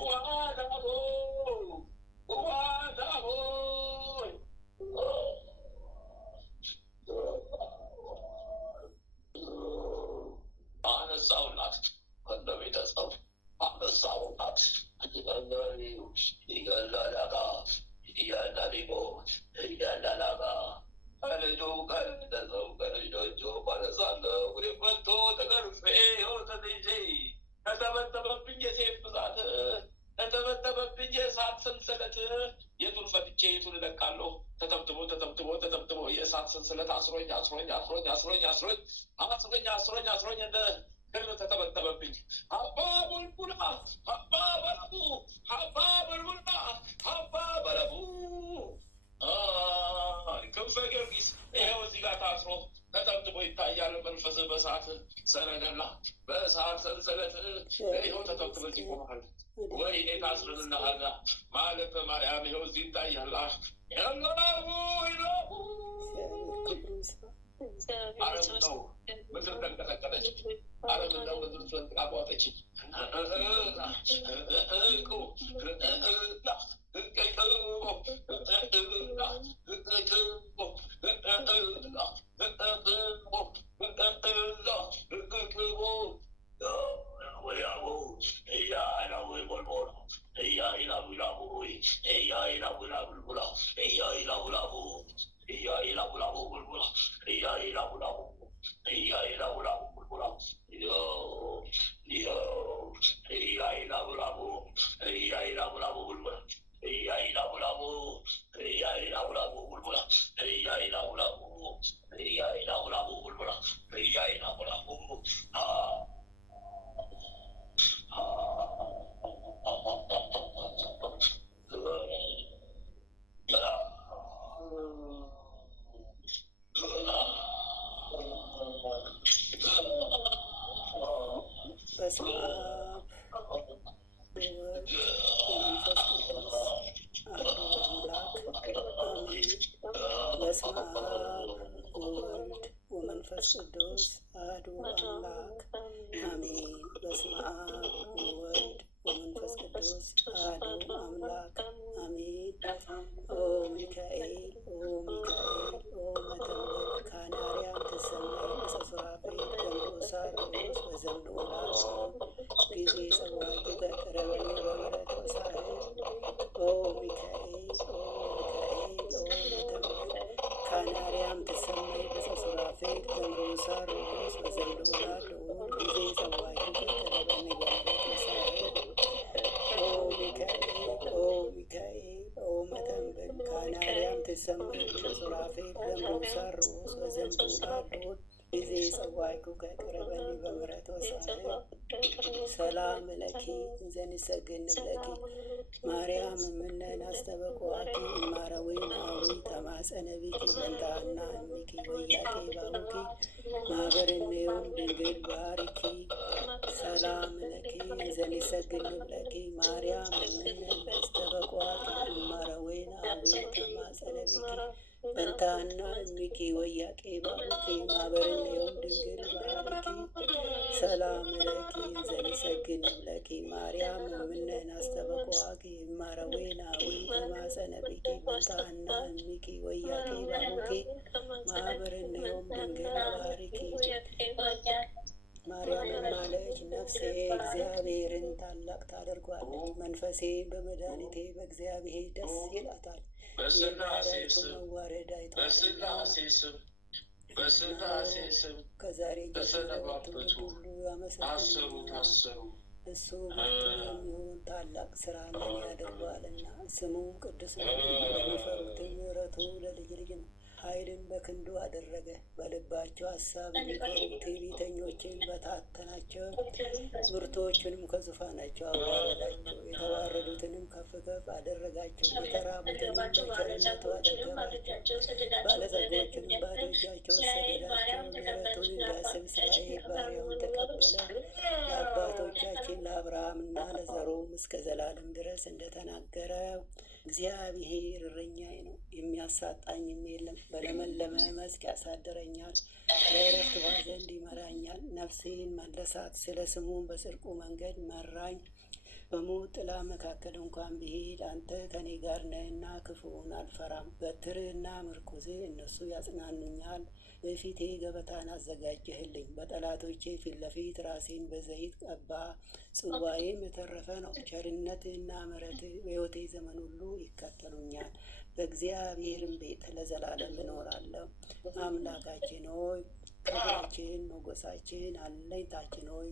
አነሳውላት ከነ ቤተሰብ አነሳውላት። እያላላጋ እያላሊቦ እያላላጋ ከልጁ ከቤተሰብ ከልጆቹ ባነሳለሁ። ጉዴ በልቶ ተገርፌ ተይዤ ከተበተበብኝ የሴፍ ብዛት ከተበተበብኝ የእሳት ሰንሰለት የቱን ፈትቼ የቱን እለቃለሁ? ተተብትቦ የእሳት ሰንሰለት አስሮኝ እንደ ክር ተተበተበብኝ። አባ ቡልቡላ አባ በረቡ ክንፈ ጊዮርጊስ ይኸው እዚህ ጋር ታስሮ ተጠብጥቦ ይታያል። መንፈስ በእሳት ሰረገላ በእሳት ሰንሰለት ይኸው ተጠብጥቦ ይቆማል። ወይኔ ታስርልናሃላ ማለት በማርያም ይኸው እዚህ ይታያል። አረም ነው ምድር ተንቀጠቀጠች። አረም ነው ምድር ተንቀጠቀጠች። አብ ወወልድ ወመንፈስ ቅዱስ አሐዱ አምላክ አሜን። በስመ አብ ወወልድ ወመንፈስ ቅዱስ አሐዱ አምላክ አሜን። ኦ ሚካኤል ኦ ሚካኤል ኦ መተንብል ካናርያም ተሰማይ በሰሱራፌል ደምሮሳር ሮስ በዘምኖላስ ጊዜ ጸዋቂ በቀረበኒ በምሕረት ወሳህል ኦ ሚካኤል ኦ ሚካኤል ኦ መተንብል ካናርያም ተሰማይ በሰሱራፌል ደምሮሳር ሮስ በዘምኖላስ ጊዜ ጸዋቂ በቀረበኒ በምሕረት ወሳህል ኦ ሚካኤል ኦ ሚካኤል ኦ መተንብል ካናርያም ተሰማይ በሰሱራፌል ደምሮሳር ሮስ በዘምኖላስ ጊዜ ጸዋዕኩ ከቅረበኒ በምሕረት ወሳህል ሰላም ለኪ እንዘንሰግድ ለኪ ማርያም እምነን አስተበቁአኪ እማረዊን አዊ ተማጸነ ቢኪ በንታና እሚኪ ወያቄ ባቡኪ ማህበርኔዮም ድንግል ባሪኪ ሰላም ለኪ እንዘንሰግድ ለኪ ማርያም እምነን አስተበቁአኪ እማረዊን አዊ ተማጸነ ቢኪ በንታና እሚኪ ወያቄ ባቡኪ ማህበርኔዮም ድንግል ባሪኪ ሰላም ለኪ እንዘንሰግድ ለኪ ማርያም እምነን አስተበቁአኪ እማረዊን አዊ ተማጸነ ቢኪ በንታና እሚኪ ወያቄ ባቡኪ ማህበርኔዮም ድንግል ባሪኪ ማርያም ማለች ነፍሴ እግዚአብሔርን ታላቅ ታደርጓለች፣ መንፈሴ በመድኃኒቴ በእግዚአብሔር ደስ ይላታል። በሥላሴ መዋረድ በሥላሴ ስም ከዛሬ ተሰነባበቱ፣ ሁሉ አሰሩ ታሰሩ። እሱ የሚሆን ታላቅ ስራ ላይ ያደርገዋልና ስሙም ቅዱስ ነው። ለሚፈሩትም ምሕረቱ ለልጅ ልጅ ነው። ኃይልን በክንዱ አደረገ። በልባቸው ሀሳብ የሚኮሩ ትዕቢተኞችን በታተናቸው፣ ብርቱዎቹንም ከዙፋናቸው አዋረዳቸው። የተዋረዱትንም ከፍ ከፍ አደረጋቸው። የተራቡትንም በቸርነቱ አጠገባቸው። ባለጸጎቹንም ባዶ እጃቸውን ሰደዳቸው። ምሕረቱን እንዲያስብ እስራኤል ባሪያውን ተቀበለ። ለአባቶቻችን ለአብርሃምና ለዘሩም እስከ ዘላለም ድረስ እንደተናገረው እግዚአብሔር እረኛዬ ነው፣ የሚያሳጣኝም የለም። በለመለመ መስክ ያሳድረኛል፣ በዕረፍት ውኃ ዘንድ ይመራኛል። ነፍሴን መለሳት፣ ስለ ስሙም በጽድቁ መንገድ መራኝ። በሞት ጥላ መካከል እንኳን ብሄድ አንተ ከኔ ጋር ነህና ክፉውን አልፈራም። በትርህና ምርኩዝህ እነሱ ያጽናኑኛል። በፊቴ ገበታን አዘጋጀህልኝ፣ በጠላቶቼ ፊት ለፊት ራሴን በዘይት ቀባ። ጽዋዬም የተረፈ ነው። ቸርነትህና ምሕረትህ በሕይወቴ ዘመን ሁሉ ይከተሉኛል። በእግዚአብሔርም ቤት ለዘላለም እኖራለሁ። አምላካችን ሆይ ክብራችን፣ ሞገሳችን፣ አለኝታችን ሆይ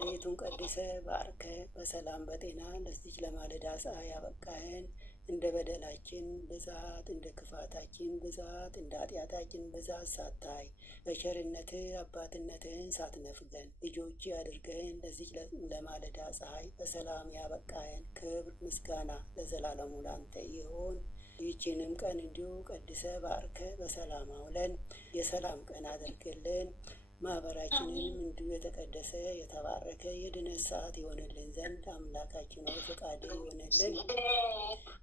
ቤቱን ቀድሰ ባርከ በሰላም በጤና ለዚች ለማለዳ ፀሐይ ያበቃህን እንደ በደላችን ብዛት እንደ ክፋታችን ብዛት እንደ ኃጢአታችን ብዛት ሳታይ በቸርነትህ አባትነትህን ሳትነፍገን ልጆች አድርገህን ለዚች ለማለዳ ፀሐይ በሰላም ያበቃህን ክብር ምስጋና ለዘላለሙ ላንተ ይሁን። ይህችንም ቀን እንዲሁ ቀድሰ ባርከ በሰላም አውለን የሰላም ቀን አድርግልን። ማህበራችንንም እንዲሁ የተቀደሰ የተባረከ የድነት ሰዓት ይሆንልን ዘንድ አምላካችን ሆይ ፈቃድ ይሆንልን።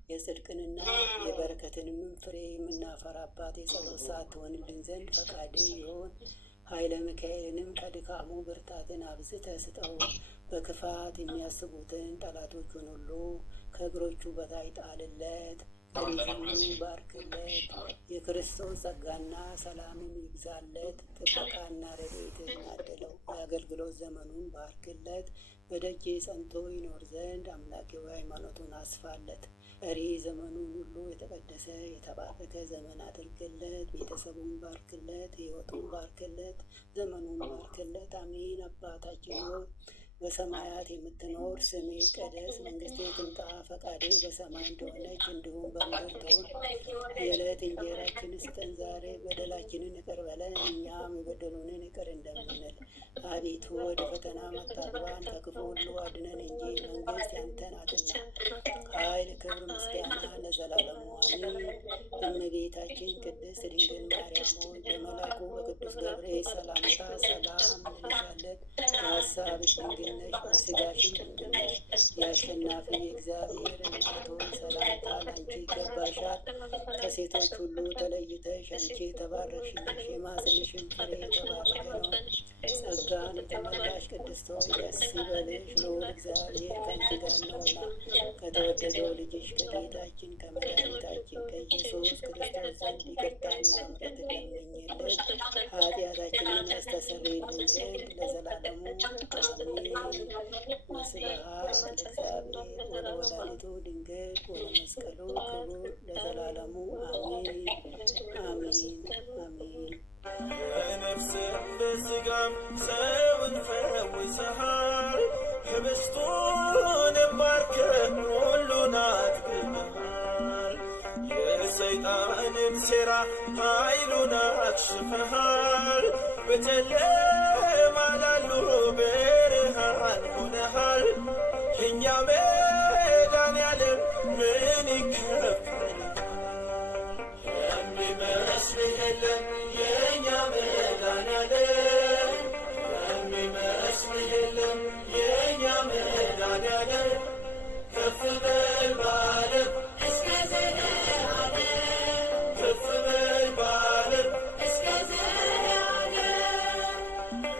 የጽድቅንና የበረከትንም ፍሬ የምናፈራባት የጸሎት ሰዓት ትሆንልን ዘንድ ፈቃድ ይሆን። ኃይለ ሚካኤልንም ከድካሙ ብርታትን አብዝተህ ስጠው። በክፋት የሚያስቡትን ጠላቶቹን ሁሉ ከእግሮቹ በታች ጣልለት። ሪዝሙን ባርክለት። የክርስቶስ ጸጋና ሰላምን ይብዛለት። ጥበቃና ረድኤትን አድለው። የአገልግሎት ዘመኑን ባርክለት። በደጄ ጸንቶ ይኖር ዘንድ አምላኬ ሃይማኖቱን አስፋለት። ቀሪ ዘመኑን ሁሉ የተቀደሰ የተባረከ ዘመን አድርግለት። ቤተሰቡን ባርክለት። ሕይወቱን ባርክለት። ዘመኑን ባርክለት። አሜን። አባታችን ሆይ በሰማያት የምትኖር ስምህ ይቀደስ፣ መንግሥትህ ትምጣ፣ ፈቃድህ በሰማይ እንደሆነች እንዲሁም በምድር ትሁን። የዕለት እንጀራችንን ስጠን ዛሬ፣ በደላችንን ይቅር በለን እኛም የበደሉንን ይቅር እንደምንል። አቤቱ ወደ ፈተና አታግባን፣ ከክፉ ሁሉ አድነን እንጂ መንግሥት ያንተ ናትና፣ ኃይል፣ ክብር፣ ምስጋና ለዘላለሙ አሜን። እመቤታችን ቅድስት ድንግል ማርያም ሆይ በመልአኩ በቅዱስ ገብርኤል ሰላምታ ሰላም እንልሻለን። በሐሳብሽ ድንግል ነሽ፣ በሥጋሽም ድንግል ነሽ። የአሸናፊ የእግዚአብሔር እናት ሆይ ሰላምታ ላንቺ ይገባሻል። ከሴቶች ሁሉ ተለይተሽ አንቺ የተባረክሽ ነሽ፣ የማኅፀንሽም ፍሬ የተባረከ ነው። ጸጋን የተመላሽ ቅድስት ሆይ ደስ ይበልሽ፣ ልዑል እግዚአብሔር ከአንቺ ጋር ነውና ከተወደደው ልጅሽ ከጌታችን ከመድኃኒታችን ከኢየሱስ ክርስቶስ ዘንድ ይቅርታና ምሕረት ለምኝልን ኃጢአታችንን ያስተሰርይልን ዘንድ ለዘላለሙ አሜን። ወስብሐት ለእግዚአብሔር ወለወላዲቱ ድንግል ወለመስቀሉ ክቡር ለዘላለሙ አሜን አሜን አሜን። በነፍስም በሥጋም ሰውን ፈውሰሃል፣ ህብስቱንም ባርከህ ሁሉን አጥግበሃል። የሰይጣንን ሴራ ኃይሉን አክሽፈሃል፣ በጨለማ ላሉ ብርሃን ሆነሃል። የእኛ መድኃኔዓለም ምን ይከፈልሃል? የሚመስልህ የለም የእኛ መድኃኔዓለም፣ የሚመስልህ የለም የእኛ መድኃኔዓለም። ከፍ በል በዓለም እስከ ዘላለም፣ ከፍ በል በዓለም እስከ ዘላለም።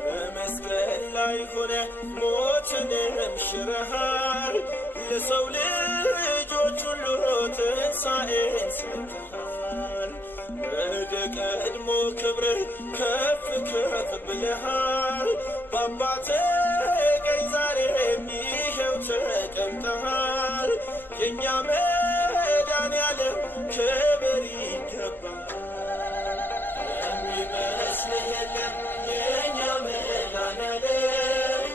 በመስቀል ላይ ሆነ ሞትንም ሽረሃል፣ ለሰው ልጆች ሁሉ ትንሣኤን ሰጥተሃል። ወደ ቀድሞ ክብርህ ከፍ ከፍ ብለሃል፣ በአባትህ ቀኝ ዛሬም ይኸው ተቀምጠሃል። የእኛ መድኃኔዓለም ክብር ይገባሃል። የሚመስልህ የለም የእኛ መድኃኔዓለም፣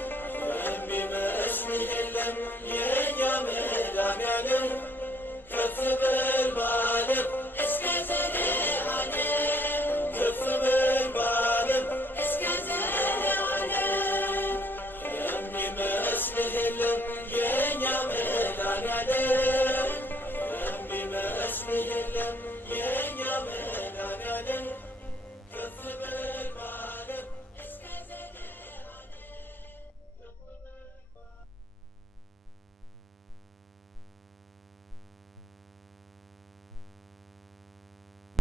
የሚመስልህ የለም የእኛ መድኃኔዓለም። ከፍ በል በዓለም እስከ ዘላለም፣ ከፍ በል በዓለም እስከ ዘላለም። የሚመስልህ የለም የእኛ መድኃኔዓለም፣ የሚመስልህ የለም የእኛ